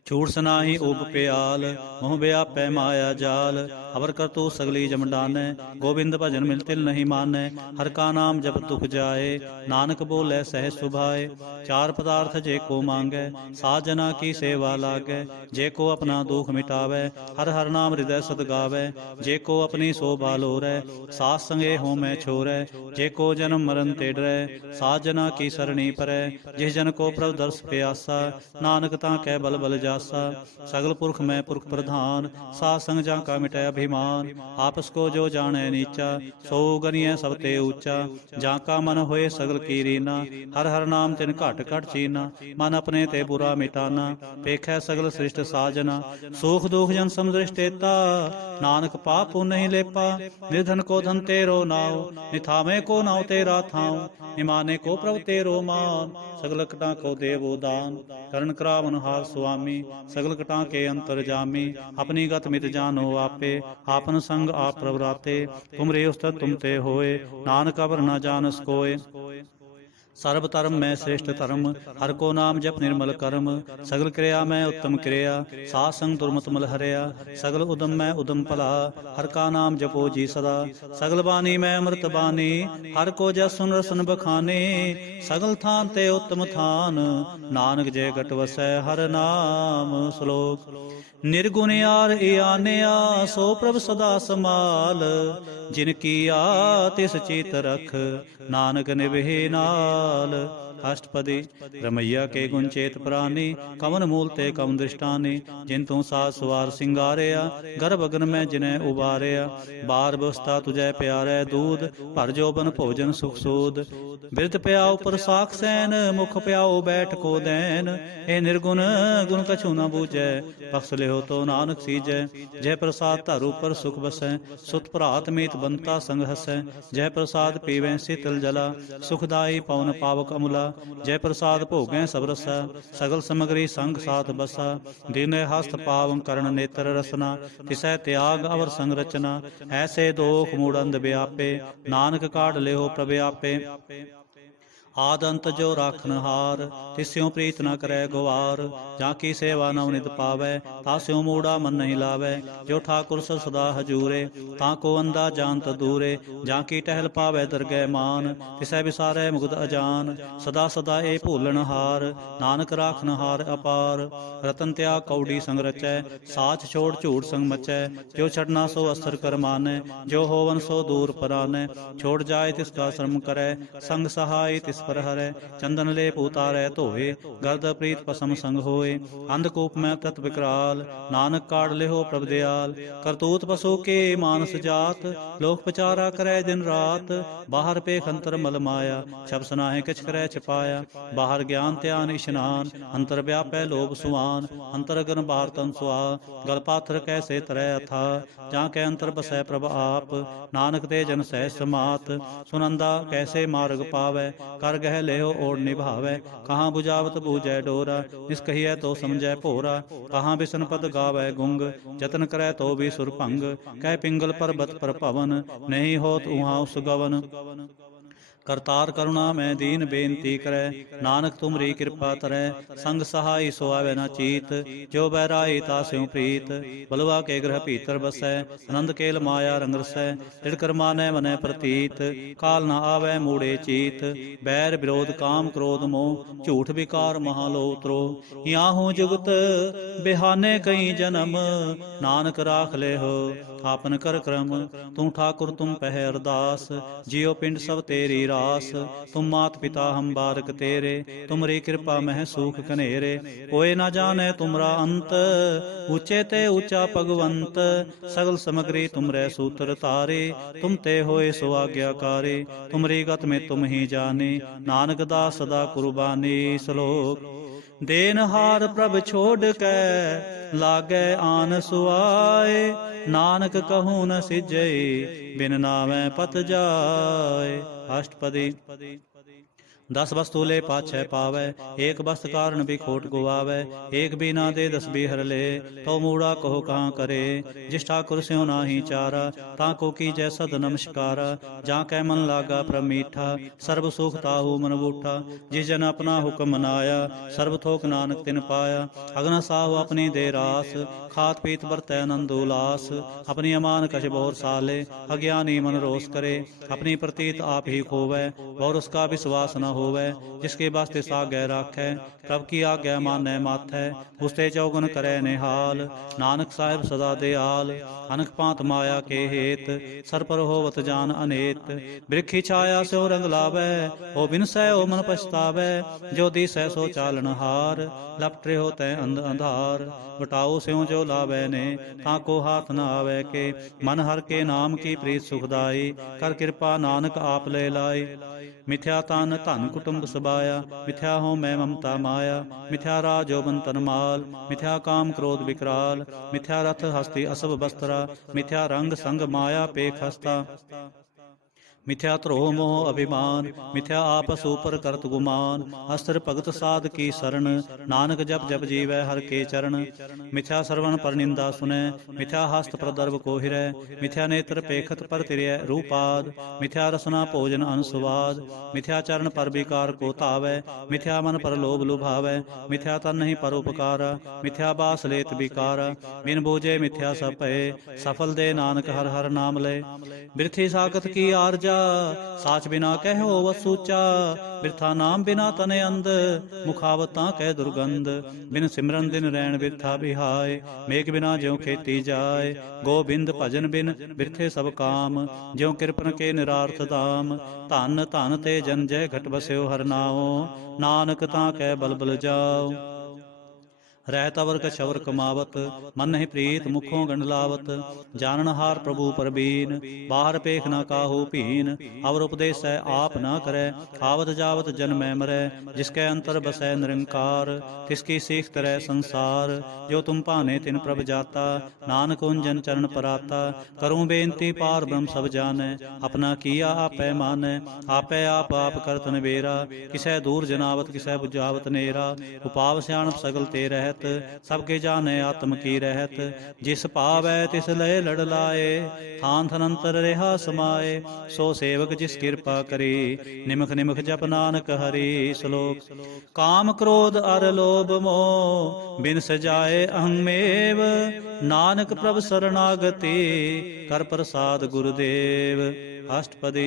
छूट सनाही उप प्याल, मोह व्यापै माया जाल। अवर कर तू सगली जम डानै, गोविंद भजन मिल तिल नहीं मानै। हर का नाम जब दुख जाए, नानक बोलै सहज सुभाए। चार पदार्थ जे को मांगै, सात जना की सेवा लागै। जे को अपना दुख मिटावै, हर हर नाम हृदय सद गावै। जे को अपनी शोभा लोरै, सास संगे हो मैं छोरै। जे को जन्म मरण ते डरै, सात जना की सरणी परै। जिस जन को प्रभु दर्श प्यासा, नानक ता कै बल बल जा। सगल पुरख में पुरख प्रधान, साध संग जा का मिटै अभिमान। आपस को जो जाने नीचा, सो गनिय सब ते ऊंचा। जा का मन होए सगल की रीना, हर हर नाम तिन घट घट चीना। मन अपने ते बुरा मिटाना, पेखै सगल सृष्ट साजना। सुख दुख जन समदृष्टेता, नानक पाप पुन नहीं लेपा। निर्धन को धन तेरो नाव, निथावे को नाव तेरा थाव। निमाने को प्रभु तेरो मान, सगल कटा को देवो दान। करण करावन हार स्वामी, सगल कटा के अंतर जामी। अपनी गत मित जानो आपे, आपन संग आप प्रवराते। तुमरे उस्तत तुम ते होए, नानक अवर न जानस कोय। ਸਰਬ ਧਰਮ ਮੈਂ ਸ੍ਰੇਸ਼ਟ ਧਰਮ, ਹਰ ਕੋ ਨਾਮ ਜਪ ਨਿਰਮਲ ਕਰਮ। ਸਗਲ ਕਿਰਿਆ ਮੈਂ ਉੱਤਮ ਕਿਰਿਆ, ਸਾਧ ਸੰਗ ਦੁਰਮਤ ਮਲ ਹਰਿਆ। ਸਗਲ ਉਦਮ ਮੈਂ ਉਦਮ ਭਲਾ, ਹਰ ਕਾ ਨਾਮ ਜਪੋ ਜੀ ਸਦਾ। ਸਗਲ ਬਾਣੀ ਮੈਂ ਅੰਮ੍ਰਿਤ ਬਾਣੀ, ਹਰ ਕੋ ਜਸ ਸੁਨ ਰਸਨ ਬਖਾਨੇ। ਸਗਲ ਥਾਨ ਤੇ ਉੱਤਮ ਥਾਨ, ਨਾਨਕ ਜੇ ਘਟ ਵਸੈ ਹਰ ਨਾਮ। ਸ਼ਲੋਕ। ਨਿਰਗੁਣਿਆਰ ਇਆਨਿਆ, ਸੋ ਪ੍ਰਭ ਸਦਾ ਸਮਾਲ। ਜਿਨ ਕੀਆ ਤਿਸ ਚਿਤ ਰਖ, ਨਾਨਕ ਨਿਭੇ ਨਾਲ। ਅਸ਼ਟਪਦੀ। ਰਮਈਆ ਕੇ ਗੁਣ ਚੇਤ ਪ੍ਰਾਨੀ, ਕਵਨ ਮੂਲ ਤੇ ਕਵਨ ਦ੍ਰਿਸ਼ਟਾਨੀ। ਜਿਨ ਤੂੰ ਸਾਜ ਸਵਾਰ ਸਿੰਗਾਰਿਆ, ਗਰਭ ਅਗਨ ਮੈਂ ਜਿਨੈ ਉਬਾਰਿਆ। ਬਾਰ ਬਵਸਥਾ ਤੁਝੈ ਪਿਆਰੈ ਦੂਧ, ਭਰ ਜੋਬਨ ਭੋਜਨ ਸੁਖ ਸੂਦ। ਬਿਰਧ ਪਿਆਉ ਪ੍ਰਸਾਖ ਸੈਨ, ਮੁਖ ਪਿਆਉ ਬੈਠ ਕੋ ਦੈਨ। ਇਹ ਨਿਰਗੁਣ ਗੁਣ ਕਛੂ ਨ ਬੂਝੈ, ਬਖਸ਼ ਲਿਓ ਤੋ ਨਾਨਕ ਸੀਜੈ। ਜੈ ਪ੍ਰਸਾਦ ਧਰ ਉਪਰ ਸੁਖ ਬਸੈ, ਸੁਤ ਭਰਾਤ ਮੀਤ ਬੰਤਾ ਸੰਗ ਹਸੈ। ਜੈ ਪ੍ਰਸਾਦ ਪੀਵੈ ਸੀਤਲ ਜਲਾ, ਸੁਖਦਾਈ ਪਵਨ ਪਾਵਕ ਅਮੁਲਾ। ਜੈ ਪ੍ਰਸਾਦ ਭੋਗੈ ਸਭ ਰਸਾ, ਸਗਲ ਸਮਗਰੀ ਸੰਗ ਸਾਥ ਬਸਾ। ਦੀਨੇ ਹਸਤ ਪਾਵਨ ਕਰਨ ਨੇਤਰ ਰਸਨਾ, ਤਿਸੈ ਤਿਆਗ ਅਵਰ ਸੰਗ ਰਚਨਾ। ਐਸੇ ਦੋਖ ਮੂੜ ਅੰਧ ਵਿਆਪੇ, ਨਾਨਕ ਕਾਢ ਲਿਓ ਪ੍ਰਭ ਆਪੇ। ਆਦ ਅੰਤ ਜੋ ਰਾਖਨ ਹਾਰ, ਤਿਸਿਉ ਪ੍ਰੀਤ ਨ ਕਰੈ ਗਵਾਰ। ਜਾਂ ਕੀ ਸੇਵਾ ਨਵ ਨਿਤ ਪਾਵੈ, ਤਾਸਿਉ ਮੂੜਾ ਮਨ ਨਹੀਂ ਲਾਵੈ। ਜੋ ਠਾਕੁਰ ਸਦਾ ਹਜੂਰੇ, ਤਾਂ ਕੋ ਅੰਦਾ ਜਾਣਤ ਦੂਰੇ। ਜਾਂ ਕੀ ਟਹਿਲ ਪਾਵੈ ਦਰਗਹਿ ਮਾਨ, ਤਿਸੈ ਵਿਸਾਰੈ ਮੁਕਤ ਅਜਾਨ। ਸਦਾ ਸਦਾ ਇਹ ਭੂਲਣ ਹਾਰ, ਨਾਨਕ ਰਾਖਨ ਹਾਰ ਅਪਾਰ। ਰਤਨ ਤਿਆਗ ਕੌਡੀ ਸੰਗ ਰਚੈ, ਸਾਚ ਛੋੜ ਝੂਠ ਸੰਗ ਮਚੈ। ਜੋ ਛੜਨਾ ਸੋ ਅਸਰ ਕਰ ਮਾਨੈ, ਜੋ ਹੋਵਨ ਸੋ ਦੂਰ ਪਰਾਨੈ। ਛੋੜ ਜਾਏ ਤਿਸ ਕਾ ਸ਼ਰਮ ਕਰੈ, ਸੰਗ ਸਹਾਈ ਤਿਸ ਪਰ ਹਰੈ। ਚੰਦਨ ਲੈ ਉਤਾਰੈ ਧੋਏ, ਗਰਦ ਪ੍ਰੀਤ ਪਸਮ ਸੰਗ ਹੋਏ। ਅੰਧਕੂਪ ਮੈਂ ਤਤ ਵਿਕਰਾਲ, ਨਾਨਕ ਕਾਢ ਲਿਓ ਪ੍ਰਭ ਦਿਆਲ। ਕਰਤੂਤ ਪਸੂ ਕੇ ਮਾਨਸ ਜਾਤ, ਲੋਕ ਪਚਾਰਾ ਕਰੈ ਦਿਨ ਰਾਤ। ਬਾਹਰ ਪੇਖ ਅੰਤਰ ਮਲ ਮਾਇਆ, ਛਪਸ ਨਾਹਿ ਕਿਛ ਕਰੈ ਛਪਾਇਆ। ਬਾਹਰ ਗਿਆਨ ਧਿਆਨ ਇਸ਼ਨਾਨ, ਅੰਤਰ ਵਿਆਪੈ ਲੋਭ ਸੁਆਨ। ਅੰਤਰ ਗਨ ਬਾਹਰ ਤਨ ਸੁਆ, ਗਲ ਪਾਥਰ ਕੈਸੇ ਤਰੈ ਅਥਾ। ਜਾਂ ਕੈ ਅੰਤਰ ਬਸੈ ਪ੍ਰਭ ਆਪ, ਨਾਨਕ ਤੇ ਜਨ ਸਹਿ ਸਮਾਤ। ਸੁਨੰਦਾ ਕੈਸੇ ਮਾਰਗ ਪਾਵੈ, ਕਰ ਗਹਿ ਲਿਓ ਓੜ ਨਿਭਾਵੈ। ਕਹਾਂ ਬੁਝਾਵਤ ਬੂਝੈ ਡੋਰਾ, ਇਸ ਕਹੀਐ ਤੋ ਸਮਝੈ ਭੋਰਾ। ਕਹਾਂ ਬਿਸ਼ਨ ਪਦ ਗਾਵੈ ਗੁੰਗ, ਜਤਨ ਕਰੈ ਤੋ ਵੀ ਸੁਰ ਭੰਗ। ਕਹਿ ਪਿੰਗਲ ਪਰਬਤ ਪਰ ਭਵਨ, ਨਹੀਂ ਹੋਤ ਉਹਾਂ ਉਸ ਗਵਨ। ਕਰਤਾਰ ਕਰੁਣਾ ਮੈਂ ਦੀਨ ਬੇਨਤੀ ਕਰੈ, ਨਾਨਕ ਤੁਮਰੀ ਕਿਰਪਾ ਤਰੈ। ਸੰਗ ਸਹਾਈ ਸੋ ਆਵੈ ਨਾ ਚੀਤ, ਜੋ ਬੈਰਾਈ ਤਾਸਿਉ ਪ੍ਰੀਤ। ਬਲਵਾ ਕੇ ਗ੍ਰਹ ਭੀਤਰ ਬਸੈ, ਆਨੰਦ ਕੇਲ ਮਾਇਆ ਰੰਗ ਰਸੈ। ਤਿੜਕਰ ਮਾਨੈ ਮਨੈ ਪ੍ਰਤੀਤ, ਕਾਲ ਨਾ ਆਵੈ ਮੂੜੇ ਚੀਤ। ਬੈਰ ਵਿਰੋਧ ਕਾਮ ਕ੍ਰੋਧ ਮੋਹ, ਝੂਠ ਵਿਕਾਰ ਮਹਾ ਲੋ ਉਤਰੋ। ਯਾਹੂ ਜੁਗਤ ਬਿਹਾਨੇ ਕਈ ਜਨਮ, ਨਾਨਕ ਰਾਖ ਲਿਓ ਆਪਨ ਕਰ ਕਰਮ। ਤੂੰ ਠਾਕੁਰ ਤੁਮ ਪਹਿ ਅਰਦਾਸ, ਜਿਉ ਪਿੰਡ ਸਭ ਤੇਰੀ ਰਾਸ। ਤੁਮ ਮਾਤ ਪਿਤਾ ਹਮ ਬਾਰਕ ਤੇਰੇ, ਤੁਮਰੀ ਕਿਰਪਾ ਮਹਿ ਸੂਖ ਕਨੇਰੇ। ਕੋਇ ਨਾ ਜਾਣੈ ਤੁਮਰਾ ਅੰਤ, ਉੱਚੇ ਤੇ ਉੱਚਾ ਭਗਵੰਤ। ਸਗਲ ਸਮਗਰੀ ਤੁਮਰੇ ਸੂਤਰ ਤਾਰੇ, ਤੁਮ ਤੇ ਹੋਏ ਸੋ ਆਗਿਆਕਾਰੇ। ਤੁਮਰੀ ਗਤ ਮੈਂ ਤੁਮ ਹੀ ਜਾਣੇ, ਨਾਨਕ ਦਾਸ ਸਦਾ ਕੁਰਬਾਨੀ। ਸ਼ਲੋਕ। ਦੇਨਹਾਰ ਪ੍ਰਭ ਛੋੜ ਕੈ, ਲਾਗੈ ਆਨ ਸੁਆਏ। ਨਾਨਕ ਕਹੂੰ ਨ ਸਿਜੈ, ਬਿਨ ਨਾਵੈ ਪਤ ਜਾਏ। ਅਸ਼ਟਪਦੀ। 10 ਵਸਤੂ ਲੈ ਪਾਛੈ ਪਾਵੈ, ਏਕ ਬਸਤ ਕਾਰਨ ਵੀ ਖੋਟ ਗੁਆਵੈ। ਏਕ ਬਿਨਾ ਦੇ 10 ਬਿਹਰ ਲੈ, ਤੋ ਮੂੜਾ ਕਹੋ ਕਹਾਂ ਕਰੇ। ਜਿਸ ਠਾਕੁਰ ਸਿਉ ਨਾਹੀ ਚਾਰਾ, ਤਾਂ ਕੋ ਕੀਜੈ ਸਦ ਨਮਸਕਾਰਾ। ਜਾਂ ਕੈ ਮਨ ਲਾਗਾ ਪ੍ਰਭ ਮੀਠਾ, ਸਰਬ ਸੁਖ ਤਾਹੂ ਮਨ ਬੂਠਾ। ਜਿਸ ਜਨ ਆਪਣਾ ਹੁਕਮ ਮਨਾਇਆ, ਸਰਬ ਥੋਕ ਨਾਨਕ ਤਿਨ ਪਾਇਆ। ਅਗਨ ਸਾਹੁ ਆਪਣੀ ਦੇ ਰਾਸ, ਖਾਤ ਪੀਤ ਵਰਤੈ ਆਨੰਦ ਉਲਾਸ। ਆਪਣੀ ਅਮਾਨ ਕਛ ਬਹੁਰ ਸਾਲੇ, ਅਗਿਆਨੀ ਮਨ ਰੋਸ ਕਰੇ। ਆਪਣੀ ਪ੍ਰਤੀਤ ਆਪ ਹੀ ਖੋਵੈ, ਬਹੁਰ ਉਸਕਾ ਵਿਸ਼ਵਾਸ ਨ ਹੋਵੈ। ਜਿਸਕੇ ਵਾਸਤੇ ਸਾਗੈ ਰਾਖੈ, ਪ੍ਰਭ ਕੀ ਆਗਿਆ ਮਾਨੈ ਮਾਥੈ। ਉਸਤੇ ਚੌਗਨ ਕਰੈ ਨਿਹਾਲ, ਨਾਨਕ ਸਾਹਿਬ ਸਦਾ ਦਿਆਲ। ਅਨਕ ਪਾਂਤ ਮਾਇਆ ਕੇ ਹੇਤ, ਸਰ ਪਰ ਹੋਵਤ ਜਾਨ ਅਨੇਤ। ਬ੍ਰਿਖੀ ਛਾਇਆ ਸਿਉ ਰੰਗ ਲਾਵੈ, ਹੋ ਬਿਨਸੈ ਓ ਮਨ ਪਛਤਾਵੈ। ਜੋ ਦੀਸੈ ਸੋ ਚਾਲਨ ਹਾਰ, ਲਪਟ ਰਿਹੋ ਤੈ ਅੰਧ ਅੰਧਾਰ। ਵਟਾਉ ਸਿਉ ਜੋ ਲਾਵੈ ਨੇ, ਤਾਂ ਕੋ ਹਾਥ ਨ ਆਵੈ ਕੇ। ਮਨ ਹਰ ਕੇ ਨਾਮ ਕੀ ਪ੍ਰੀਤ ਸੁਖਦਾਈ, ਕਰ ਕਿਰਪਾ ਨਾਨਕ ਆਪ ਲੈ ਲਾਈ। ਮਿਥਿਆ ਤਨ ਧਨ ਕੁਟੁੰਬ ਸਬਾਇਆ, ਮਿਥਿਆ ਹੋ ਮੈਂ ਮਮਤਾ ਮਾਇਆ। ਮਿਥਿਆ ਰਾਜ ਜੋਬਨ ਤਨ ਮਾਲ, ਮਿਥਿਆ ਕਾਮ ਕ੍ਰੋਧ ਵਿਕਰਾਲ। ਮਿਥਿਆ ਰਥ ਹਸਤੀ ਅਸਭ ਬਸਤਰਾ, ਮਿਥਿਆ ਰੰਗ ਸੰਗ ਮਾਇਆ ਪੇਖ ਹਸਤਾ। मिथ्या ध्रोह मोह अभिमान, मिथ्या आपस ऊपर करत गुमान। अस्त्र भगत साध की शरण, नानक जप जप जीवै हर के चरण। मिथ्या श्रवण पर निंदा सुनै, मिथ्या हस्त पर दर्भ को हिरै। मिथ्या नेत्र पेखत पर तिरय रूपाद, मिथ्या रसना भोजन अनुस्वाद। मिथ्या चरण पर विकार को धावै, मिथ्या मन पर लोभ लुभावै। मिथ्या तन नहीं पर उपकारा, मिथ्या बास लेत विकारा। बिन बूझे मिथ्या सब भय, सफल दे नानक हर हर नाम लय। बिरथी साकत की आरजा, साच बिना कहो वसूचा। बिरथा नाम बिना तने अंध, मुखावतां कह दुर्गंध। बिन सिमरन दिन रैन बिरथा बिहाय, मेघ बिना ज्यों खेती जाय। गोबिंद भजन बिन बिरथे सब काम, ज्यों कृपन के निरार्थ धाम। धन धन ते जन जय घट बस्यो हर नाओ, नानक तां कह बल बल जाओ। रहत अवर कछवर कमावत, मन नहीं प्रीत मुखों गंडलावत। जाननहार प्रभु परबीन, बाहर पेख न काहू भीन। अवर उपदेश है आप न करे, आवत जावत जन्मै मरै। जिसके अंतर बसै निरंकार, तिसकी सीख तरह संसार। जो तुम भाने तिन प्रभ जाता, नानक उंजन चरण पराता। करूँ बेनती पार ब्रह्म सब जानै, अपना किया आपै मानै। आपै आप करत नबेरा, किसै दूर जनावत किसै बुझावत नेरा। उपाव सियाणप सगल ते रहत, सबके जाने आत्म की रहत। जिस भावै तिस लय लड़ लाए, थान थनंतर रेहा समाए। सो सेवक जिस कृपा करी, निमख निमख जप नानक हरि। श्लोक। काम क्रोध अर लोभ मोह, बिन सजाए अहंमेव। नानक प्रभ शरणागति, कर प्रसाद गुरुदेव। अष्टपदी।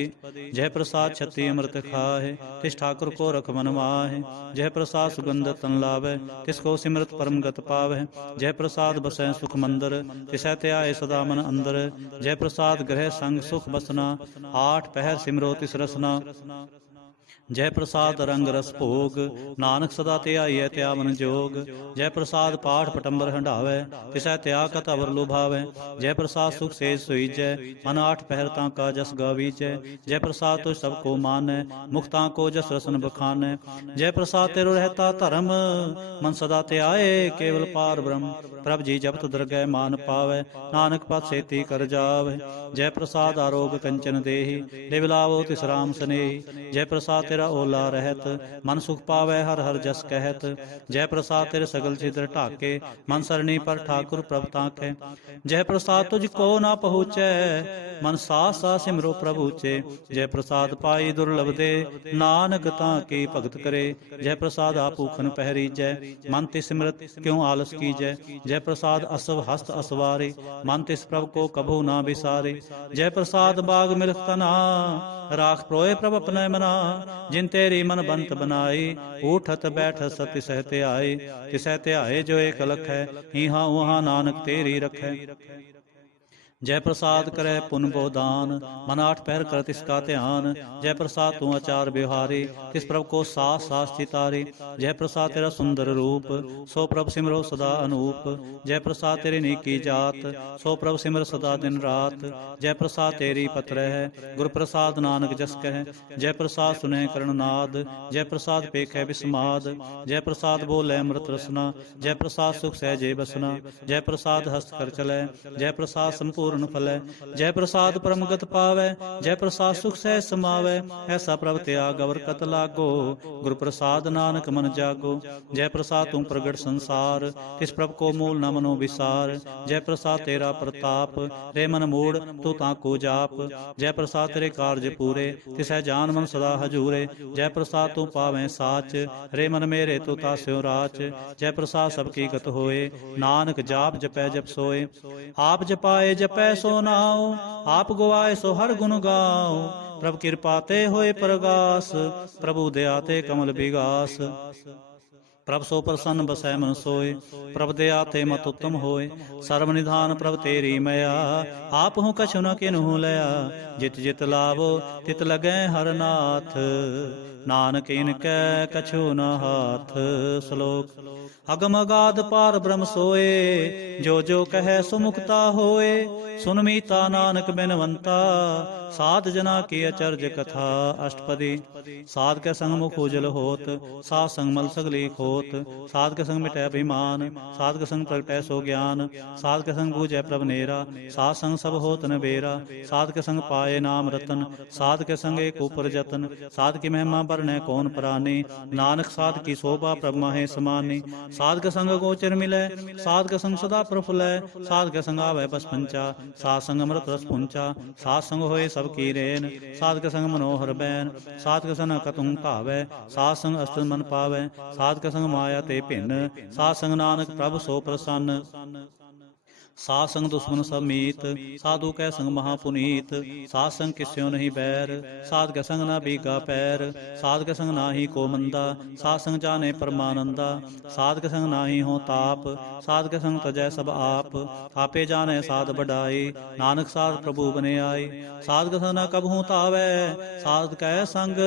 जय प्रसाद छत्ती अमृत खाहे, तिस ठाकुर को रख मन माहे। जय प्रसाद सुगंध तन लावे, तिसको सिमरत परम गत पावै। जय प्रसाद बसै सुख मंदर, तिसै त्याए सदा मन अंदर। जय प्रसाद ग्रह संग सुख बसना, आठ पहर सिमरो तिस रसना। जय प्रसाद रंग रस भोग, नानक सदा त्याइयै त्या मन जोग। जय प्रसाद पाठ पटंबर हंडावै, तिसै त्या कत अवर लुभावै। जय प्रसाद सुख सेज सुईजै, मन आठ पहर तांका जस गावीजै। जय प्रसाद तुझ सबको मानै, मुख तांको जस रसन बखानै। जय प्रसाद तेरो रहता धर्म, मन सदा त्याए केवल पार ब्रह्म। प्रभ जी जपत दरगह मान पावै, नानक पद सेती कर जावै। जय प्रसाद आरोग कंचन देहि, लिव लावो तिस राम सनेहि। जय प्रसाद ओला रहत, मन सुख पावै हर हर जस कहत। जय प्रसाद तेरे सगल छिद्र ढाके, मन सरणी पर ठाकुर प्रभ ताके। जय प्रसाद तुझ को ना पहुँचै, मन सास सा सिमरो प्रभु चे। जय प्रसाद पाई दुर्लभ दे, नानक ताके भगत करे। जय प्रसाद आपूखन पहरीजै, मन तिस सिमरत क्यों आलस कीजै। जय प्रसाद असव हस्त असवारे, मन तिस प्रभ को कभू ना बिसारे। जय प्रसाद बाग मिलख तना, राख प्रोए प्रभ अपने मना। जिन तेरी मन बंत बनाई, उठत बैठत सति सह त्याई। तिसै त्याए जो एक लख है, ईहा उहा नानक तेरी रखै। जय प्रसाद करे पुन बोदान, मन आठ पहर कर तिसका ध्यान। जय प्रसाद तू आचार व्यवहारी, तिस प्रभ को सास सास चितारी। जय प्रसाद तेरा सुंदर रूप, सो प्रभ सिमरो सदा अनूप। जय प्रसाद तेरी नीकी जात, सो प्रभ सिमर सदा दिन रात। जय प्रसाद तेरी पत्र है, गुर प्रसाद नानक जस कह। जय प्रसाद सुने करणनाद, जय प्रसाद पेखै विस्माद। जय प्रसाद बोले अमृत रसना, जय प्रसाद सुख सहजे बसना। जय प्रसाद हस्त कर चलै, जय प्रसाद संपूर्ण फलै। जय प्रसाद परमगत पावै, जय प्रसाद सुख सह समावै। ऐसा प्रभ त्याग अवर कत लागो, गुर प्रसाद नानक मन जागो। जय प्रसाद तू प्रगट संसार, तिस प्रभ को मूल न मनो विसार। जय प्रसाद तेरा प्रताप, रे मन मूड़ तू ताको जाप। जय प्रसाद तेरे कारज पूरे, तिसै जान मन सदा हजूरे। जय प्रसाद तू पावै साच, रे मन मेरे तू तास्यो राच। जय प्रसाद सबकी गत होए, नानक जाप जपै जप सोए। आप जपाए जपै सो नाओ, आप गवाए सो हर गुण गाओ। प्रभ कृपा ते होए प्रगास, प्रभु दया ते कमल विगास। प्रभ सो प्रसन्न बसै मन सोए, प्रभ दया ते मत उत्तम होए। सर्व निधान प्रभ तेरी मया, आप हूँ कछु न किन्हू लया। जित जित लावो तित लगै हर नाथ, ਨਾਨਕ ਇਨਕੈ ਕਛੂ ਨ ਹਾਥ। ਸ਼ਲੋਕ। ਅਗਮ ਅਗਾਧ ਪਾਰ ਬ੍ਰਹਮ ਸੋਏ, ਜੋ ਜੋ ਕਹੈ ਸੋ ਮੁਕਤਾ ਹੋਏ। ਸੁਨ ਮੀਤਾ ਨਾਨਕ ਬਿਨਵੰਤਾ, ਸਾਧ ਜਨਾ ਕੀ ਅਚਰਜ ਕਥਾ। ਅਸ਼ਟਪਦੀ। ਸਾਧ ਕੈ ਸੰਗ ਮੁਖ ਉਜਲ ਹੋਤ, ਸਾਧ ਸੰਗ ਮਲ ਸਗਲੀ ਖੋਤ। ਸਾਧ ਕੇ ਸੰਗ ਮਿਟੈ ਅਭਿਮਾਨ, ਸਾਧ ਕੇ ਸੰਗ ਪ੍ਰਗਟੈ ਸੋ ਗਿਆਨ। ਸਾਧ ਕੇ ਸੰਗ ਬੂਝੈ ਪ੍ਰਭ ਨੇਰਾ, ਸਾਧ ਸੰਗ ਸਭ ਹੋਤ ਨਬੇਰਾ। ਸਾਧ ਕੇ ਸੰਗ ਪਾਏ ਨਾਮ ਰਤਨ, ਸਾਧ ਕੇ ਸੰਗ ਏਕ ਉਪਰ ਜਤਨ। ਸਾਧ ਕੀ ਮਹਿਮਾ ਬਰਨੈ ਕੌਣ ਪ੍ਰਾਨੀ, ਨਾਨਕ ਸਾਧ ਕੀ ਸੋਭਾ ਪ੍ਰਭ ਮਾਹੇ ਸਮਾਨੀ। ਸਾਧ ਕੇ ਸੰਗ ਗੋਚਰ ਮਿਲੈ, ਸਾਧ ਕੇ ਸੰਗ ਸਦਾ ਪ੍ਰਫੁੱਲੈ। ਸਾਧ ਕੇ ਸੰਗ ਆਵੈ ਬਸ ਪੰਚਾ, ਸਾਧ ਸੰਗ ਅੰਮ੍ਰਿਤ ਰਸ ਪੁੰਚਾ। ਸਾਧ ਸੰਗ ਹੋਏ ਸਭ ਕੀ ਰੇਨ, ਸਾਧ ਕੇ ਸੰਗ ਮਨੋਹਰ ਬੈਨ। ਸਾਧ ਕੇ ਸੰਗ ਕਤੁੰ ਭਾਵੈ, ਸਾਧ ਸੰਗ ਅਸਤ ਮਨ ਪਾਵੈ। ਸਾਧ ਕੇ ਸੰਗ ਮਾਇਆ ਤੇ ਭਿੰਨ, ਸਾਧ ਸੰਗ ਨਾਨਕ ਪ੍ਰਭ ਸੋ ਪ੍ਰਸੰਨ। ਸਾਧ ਸੰਗ ਦੁਸ਼ਮਨ ਸਭ ਮੀਤ, ਸਾਧੂ ਕੈ ਸੰਗ ਮਹਾ ਪੁਨੀਤ। ਸਾਧ ਸੰਗ ਕਿਸਿਓ ਨਹੀਂ ਬੈਰ, ਸਾਧ ਕੇ ਸੰਗ ਨਾ ਬੀਗਾ ਪੈਰ। ਸਾਧ ਕੇ ਸੰਗ ਨਾਹੀ ਕੋ ਮੰਦਾ, ਸਾਧ ਸੰਗ ਜਾਣੇ ਪਰਮਾਨੰਦਾ। ਸਾਧ ਕੇ ਸੰਗ ਨਾਹੀ ਹੋ ਤਾਪ, ਸਾਧ ਕੇ ਸੰਗ ਤਜੈ ਸਭ ਆਪ। ਆਪੇ ਜਾਣੈ ਸਾਧ ਬਡਾਈ, ਨਾਨਕ ਸਾਧ ਪ੍ਰਭੂ ਬਨੇ ਆਈ। ਸਾਧ ਕੇ ਸੰਗ ਨਾ ਕਬਹੂ ਧਾਵੈ, ਸਾਧ ਕੈ ਸੰਗ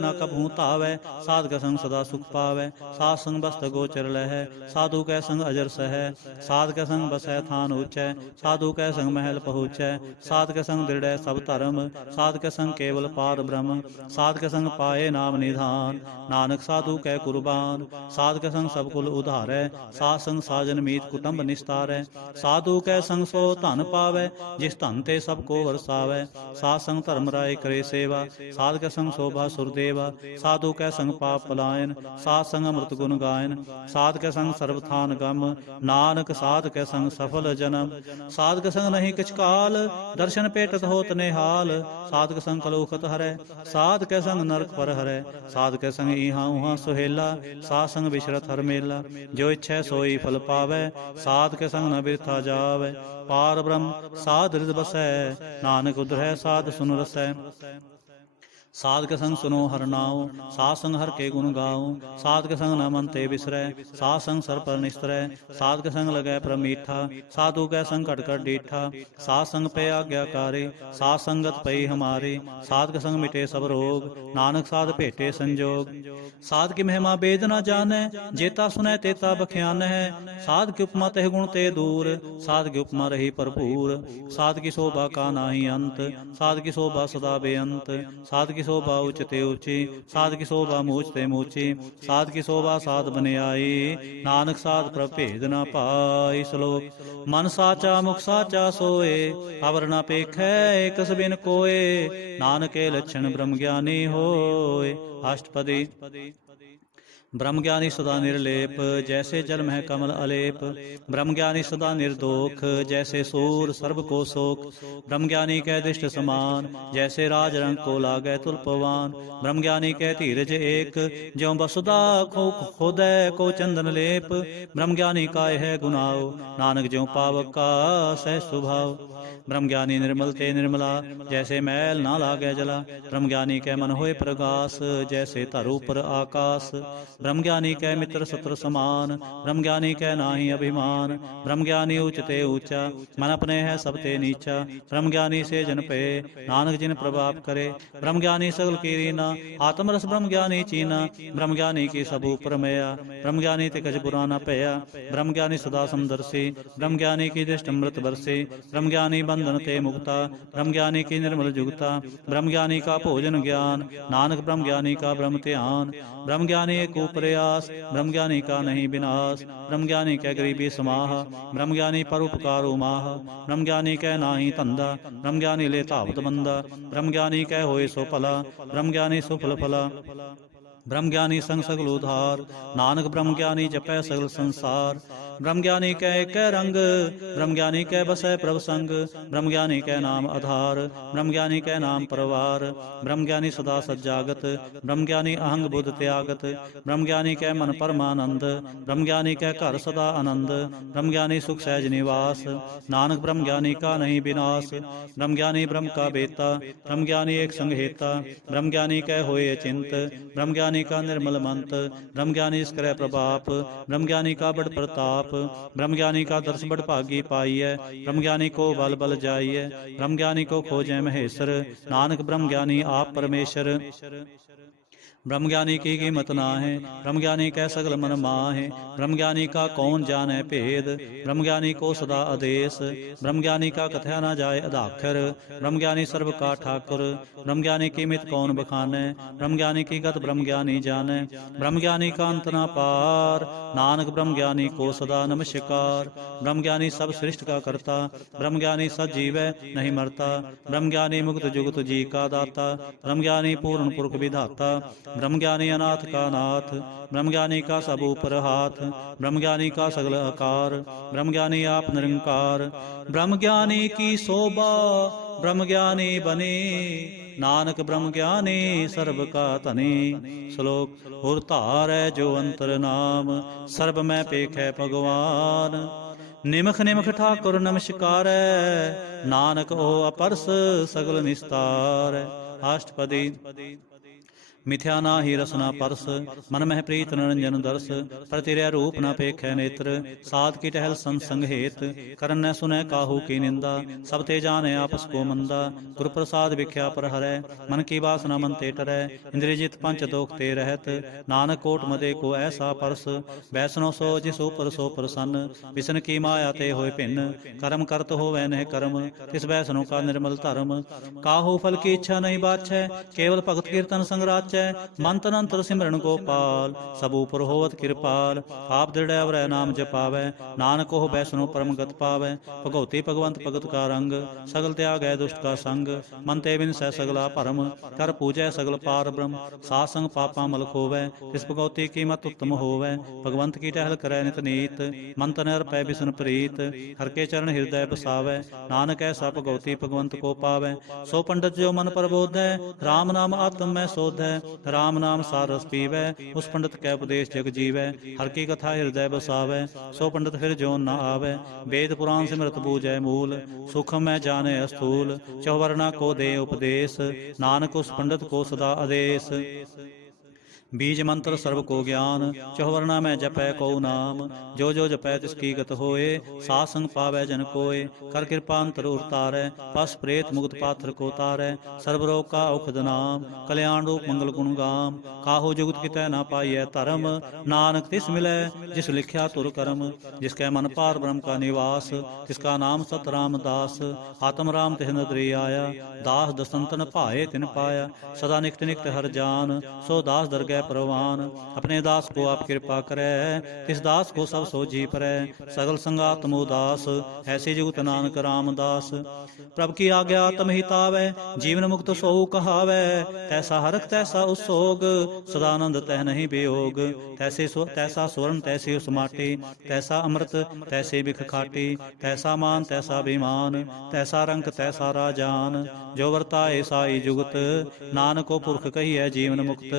ਨਾ ਕਬਹੂ ਧਾਵੈ। ਸਾਧ ਕੇ ਸੰਗ ਸਦਾ ਸੁਖ ਪਾਵੈ, ਸਾਧ ਸੰਗ ਬਸਤ ਗੋਚਰ ਲਹੈ। ਸਾਧੂ ਕੈ ਸੰਗ ਅਜਰ ਸਹੈ, ਸਾਧ ਕੇ ਸੰਗ ਬਸੈ ਥਾਨ ਉੱਚੈ। ਸਾਧੂ ਕੈ ਸੰਗ ਮਹਿਲ ਪਹੁੰਚੈ, ਸਾਧ ਕੇ ਸੰਗ ਦ੍ਰਿੜੈ ਸਭ ਧਰਮ। ਸਾਧ ਕੇ ਸੰਗ ਕੇਵਲ ਪਾਰ ਬ੍ਰਹਮ, ਸਾਧ ਕੇ ਸੰਗ ਪਾਏ ਨਾਮ ਨਿਧਾਨ। ਨਾਨਕ ਸਾਧੂ ਕੈ ਕੁਰਬਾਨ, ਸਾਧ ਕੇ ਸੰਗ ਸਭ ਕੁਲ ਉਧਾਰੈ। ਸਾਧ ਸੰਗ ਸਾਜਨ ਮੀਤ ਕੁਟੰਬ ਨਿਸਤਾਰੈ। ਸਾਧੂ ਕੈ ਸੰਗ ਸੋ ਧਨ ਪਾਵੈ, ਜਿਸ ਧਨ ਤੇ ਸਭ ਕੋ ਵਰਸਾਵੈ। ਸਾਧ ਸੰਗ ਧਰਮ ਰਾਏ ਕਰੇ ਸੇਵਾ, ਸਾਧ ਕੇ ਸੰਗ ਸੋਭਾ ਸੁਰਦੇਵਾ। ਸਾਧੂ ਕੈ ਸੰਗ ਪਾਪ ਪਲਾਇਨ, ਸਾਧ ਸੰਗ ਅੰਮ੍ਰਿਤ ਗੁਣ ਗਾਇਨ। ਸਾਧ ਕੇ ਸੰਗ ਸਰਬ ਥਾਨ ਗਮ, ਨਾਨਕ ਸਾਧ ਕੇ ਸੰਗ ਸਫਲ ਜਨਮ। ਸਾਧ ਕੇ ਸੰਗ ਨਹੀਂ ਕਿਛ ਕਾਲ, ਦਰਸ਼ਨ ਭੇਟਤ ਹੋਤ ਨਿਹਾਲ। ਸਾਧ ਕੇ ਸੰਗ ਕਲੂਖਤ ਹਰੈ, ਸਾਧ ਕੇ ਸੰਗ ਨਰਕ ਪਰ ਹਰੈ। ਸਾਧ ਕੇ ਸੰਗ ਇਹਾਂ ਉਹਾਂ ਸੁਹੇਲਾ, ਸਾਧ ਸੰਗ ਵਿਸ਼ਰਤ ਹਰ ਮੇਲਾ। ਜੋ ਇੱਛੈ ਸੋਈ ਫਲ ਪਾਵੈ, ਸਾਧ ਕੇ ਸੰਗ ਨ ਬਿਰਥਾ ਜਾਵੈ। ਪਾਰ ਬ੍ਰਹਮ ਸਾਧ ਰਿਦ ਬਸੈ, ਨਾਨਕ ਉਧਰੈ ਸਾਧ ਸੁਨ ਰਸੈ। ਸਾਧ ਕੇ ਸੰਗ ਸੁਨੋ ਹਰਿ ਨਾਉ, ਸਾਧ ਸੰਗ ਹਰਿ ਕੇ ਗੁਣ ਗਾਉ। ਸਾਧ ਕੇ ਸੰਗ ਨ ਮਨ ਤੇ ਬਿਸਰੈ, ਸਾਧ ਸੰਗ ਸਰ ਪਰ ਨਿਸਤਰੈ। ਸਾਧ ਕੇ ਸੰਗ ਲਗੈ ਪ੍ਰਭ ਮੀਠਾ, ਸਾਧੂ ਕੈ ਸੰਗ ਘਟ ਘਟ ਡੀਠਾ। ਸਾਧ ਸੰਗ ਪੈ ਆਗਿਆਕਾਰੇ, ਸਾਧ ਸੰਗਤ ਪਈ ਹਮਾਰੇ। ਸਾਧ ਕੇ ਸੰਗ ਮਿਟੇ ਸਭ ਰੋਗ, ਨਾਨਕ ਸਾਧ ਭੇਟੇ ਸੰਜੋਗ। ਸਾਧ ਕੀ ਮਹਿਮਾ ਬੇਦ ਨ ਜਾਣੈ, ਜੇਤਾ ਸੁਨੈ ਤੇਤਾ ਬਖਿਆਨਹਿ। ਸਾਧ ਕੀ ਉਪਮਾ ਤਹਿ ਗੁਣ ਤੇ ਦੂਰ, ਸਾਧ ਕੀ ਉਪਮਾ ਰਹੀ ਭਰਪੂਰ। ਸਾਧ ਕੀ ਸ਼ੋਭਾ ਕਾ ਨਾਹੀ ਅੰਤ, ਸਾਧ ਕੀ ਸ਼ੋਭਾ ਸਦਾ ਬੇਅੰਤ। ਸਾਧ ਕੀ ਸ਼ੋਭਾ ਉੱਚ ਤੇ ਉੱਚੀ, ਸਾਧ ਕੀ ਸ਼ੋਭਾ ਮੂਚ ਤੇ ਮੂਚੀ। ਸਾਧ ਕੀ ਸ਼ੋਭਾ ਸਾਧ ਬਨਿਆਈ, ਨਾਨਕ ਸਾਧ ਪ੍ਰਭ ਭੇਦ ਨਾ ਪਾਈ। ਸ਼ਲੋਕ। ਮਨ ਸਾਚਾ ਮੁਖ ਸਾਚਾ ਸੋਏ, ਅਵਰ ਨ ਪੇਖੈ ਏਕਸ ਬਿਨ ਕੋਏ। ਨਾਨਕੇ ਲੱਛਣ ਬ੍ਰਹਮ ਗਿਆਨੀ ਹੋਏ। ਅਸ਼ਟਪਦੀ। ब्रह्म ज्ञानी सदा निर्लेप, जैसे जल मह कमल अलेप। ब्रह्म ज्ञानी सदा निर्दोख, जैसे सूर सर्व को शोक। ब्रह्म ज्ञानी कै दृष्ट समान, जैसे राज रंग को लागै तुल्पवान। ब्रह्म ज्ञानी कै धीरज एक, ज्यों वसुधा खोदै को चंदन लेप। ब्रह्म ज्ञानी काय है गुनाओ, नानक ज्यों पावक का सहज स्वभाव। ब्रह्म ज्ञानी निर्मल ते निर्मला, जैसे मैल ना लागै जला। ब्रह्म ज्ञानी कै मन होए प्रगास, जैसे धरु पर आकाश। ब्रह्म ज्ञानी कै मित्र शत्रु समान, ब्रह्म ज्ञानी कै नाहि अभिमान। ब्रह्म ज्ञानी ऊंच ते ऊंचा, मन अपने है सब ते नीचा। ब्रह्म ज्ञानी से जन पे, नानक जिन प्रभाव करे। ब्रह्म ज्ञानी सगल की रीना, आत्म रस ब्रह्म ज्ञानी चीना। ब्रह्म ज्ञानी की सब ऊपर मया, ब्रह्म ज्ञानी ते कछ बुरा न पया। ब्रह्म ज्ञानी सदा समदर्शी, ब्रह्म ज्ञानी की दृष्ट अमृत बरसे। ब्रह्म ज्ञानी बंधन ते मुक्ता, ब्रह्म ज्ञानी की निर्मल जुगता। ब्रह्म ज्ञानी का भोजन ज्ञान, नानक ब्रह्म ज्ञानी का ब्रह्म ध्यान। ब्रह्म ज्ञानी एक प्रयास, ब्रह्म ज्ञानी का नहीं विनाश। ब्रह्म ज्ञानी कै गरीबी समाह, ब्रह्म ज्ञानी पर उपकार उमाह। ब्रह्म ज्ञानी कै नाहि धंधा, ब्रह्म ज्ञानी ले धावत बंदा। ब्रह्म ज्ञानी कै होए सो भला, ब्रह्म ज्ञानी सुफल फला। ब्रह्म ज्ञानी संग सगल उधार, नानक ब्रह्म ज्ञानी जपै सगल संसार। ब्रह्म ज्ञानी कै एक रंग, ब्रह्म ज्ञानी कै बसै प्रभ संग। ब्रह्म ज्ञानी कै नाम आधार, ब्रह्म ज्ञानी कै नाम परवार। ब्रह्म ज्ञानी सदा सज्जागत, ब्रह्म ज्ञानी अहंग बुध त्यागत। ब्रह्म ज्ञानी कै मन परमानंद, ब्रह्म ज्ञानी कै घर सदा आनंद। ब्रह्म ज्ञानी सुख सहज निवास, नानक ब्रह्म ज्ञानी का नहीं विनाश। ब्रह्म ज्ञानी ब्रह्म का बेता, ब्रह्म ज्ञानी एक संग हेता। ब्रह्म ज्ञानी कै होए अचिंत, ब्रह्म ज्ञानी का निर्मल मंत। ब्रह्म ज्ञानी इस करे प्रभाप, ब्रह्म ज्ञानी का बड़ प्रताप। ब्रह्म ज्ञानी का दर्श बड़ भागी पाई है, ब्रह्म ज्ञानी को बल बल जाई है। ब्रह्म ज्ञानी को खोजै महेश्वर, नानक ब्रह्म ज्ञानी आप परमेश्वर। ब्रह्म ज्ञानी की कीमत नाहे, ब्रह्म ज्ञानी कै सगल मन माहे। ब्रह्म ज्ञानी का कौन जाने भेद, ब्रह्म ज्ञानी को सदा आदेश। ब्रह्म ज्ञानी का कथया न जाय अदाखर, ब्रह्म ज्ञानी सर्व का ठाकुर। ब्रह्म ज्ञानी की मित कौन बखाने, ब्रह्म ज्ञानी की गत ब्रह्म ज्ञानी जाने। ब्रह्म ज्ञानी का अंत न पार, नानक ब्रह्म ज्ञानी को सदा नमस्कार। ब्रह्म ज्ञानी सब सृष्टि का करता, ब्रह्म ज्ञानी सद जीवै नहीं मरता। ब्रह्म ज्ञानी मुक्त जुगत जी का दाता, ब्रह्म ज्ञानी पूर्ण पुरख विधाता। ब्रह्म ज्ञानी अनाथ का नाथ, ब्रह्म ज्ञानी का सब ऊपर हाथ। ब्रह्म ज्ञानी का सगल आकार, ब्रह्म ज्ञानी आप निरंकार। ब्रह्म ज्ञानी की शोभा, ब्रह्म ज्ञानी बने। नानक ब्रह्म ज्ञानी सर्व का धनी। श्लोक और धारै जो अंतर नाम, सर्ब मैं पेखै भगवान। निमख निमख ठाकुर नमस्कार, नानक ओ अपरस सगल निस्तार। अष्टपदी। मिथ्या ना ही रसना परस, मन मह प्रीत निरंजन दर्श। प्रतिरय रूप न पेखै नेत्र, साध की टहल संसंग हेत। करन न सुनै काहू की निंदा, सब ते जाने आपस को मंदा। गुरु प्रसाद विख्या पर हरै, मन की वासना मन ते टरै। इंद्रियजित पंच दोख ते रहत, नानक कोट मदे को ऐसा परस। वैष्णो सो जिस ऊपर सो प्रसन्न, विष्ण की माया ते होए भिन्न। कर्म करत होवै नह कर्म, तिस वैष्णो का निर्मल धर्म। काहू फल की इच्छा नहीं बाछै, केवल भगत कीर्तन संग राचै। मन तन अंतर सिमरन गोपाल, सब ऊपर होवत कृपाल। आप दृढ़ अवरै नाम जपावै, नानक हो वैष्णो परम गत पावै। भगवती भगवंत भगत का रंग, सगल त्याग है दुष्ट का संग। मन ते बिन सै सगला भरम, कर पूजै सगल पार ब्रह्म। सासंग पापा मल खोवै, तिस भगवती की मत उत्तम होवै। भगवंत की टहल करै नित नीत, मन तन अर्पै बिसन प्रीत। हर के चरण हृदय बसावै, नानक ऐसा भगवती भगवंत को पावै। सो पंडित जो मन प्रबोधै, राम नाम आत्म में शोधै। राम नाम सार रस पीवै, उस पंडित कै उपदेश जग जीवै। हर की कथा हृदय बसावै, सो पंडित फिर जोन न आवै। वेद पुराण सिमरत बूझै मूल, सूक्ष्म में जाने स्थूल। चौवर्णा को दे उपदेश, नानक उस पंडित को सदा आदेश। बीज मंत्र सर्व को ज्ञान, चौवर्णा में जपै को नाम। जो जो जपै तिसकी गत होए, साथ संग पावै जन कोय। कर कृपा अंतर उतारै, पस प्रेत मुक्त पात्र को तारै। सर्व रोग का औखद नाम, कल्याण रूप मंगल गुण गाम। काहू जुगत कितै ना पाइयै धर्म, नानक तिस मिलै जिस लिख्या तुर कर्म। जिसकै मन पार ब्रह्म का निवास, तिसका नाम सत रामदास। आत्म राम तिह नदरी आया, दास दसंतन भाए तिन पाया। सदा निकट निकट हर जान, सो दास दरगह प्रवान। अपने दास को आप कृपा करे, तिस दास को सब सोझी परै। सगल संगात्म उदास, ऐसे जुगत नानक रामदास। प्रभु की आज्ञा तम हितावै, जीवन मुक्त सोऊ कहावै। तैसा हरख तैसा उसोग, सदानंद तह नहीं वियोग। तैसा स्वर्ण तैसी उस माटी, तैसा अमृत तैसे बिख खाटी। तैसा मान तैसा अभिमान, तैसा रंक तैसा राजान। जो वर्ताए साई जुगत, नानक को पुरख कही है जीवन मुक्त।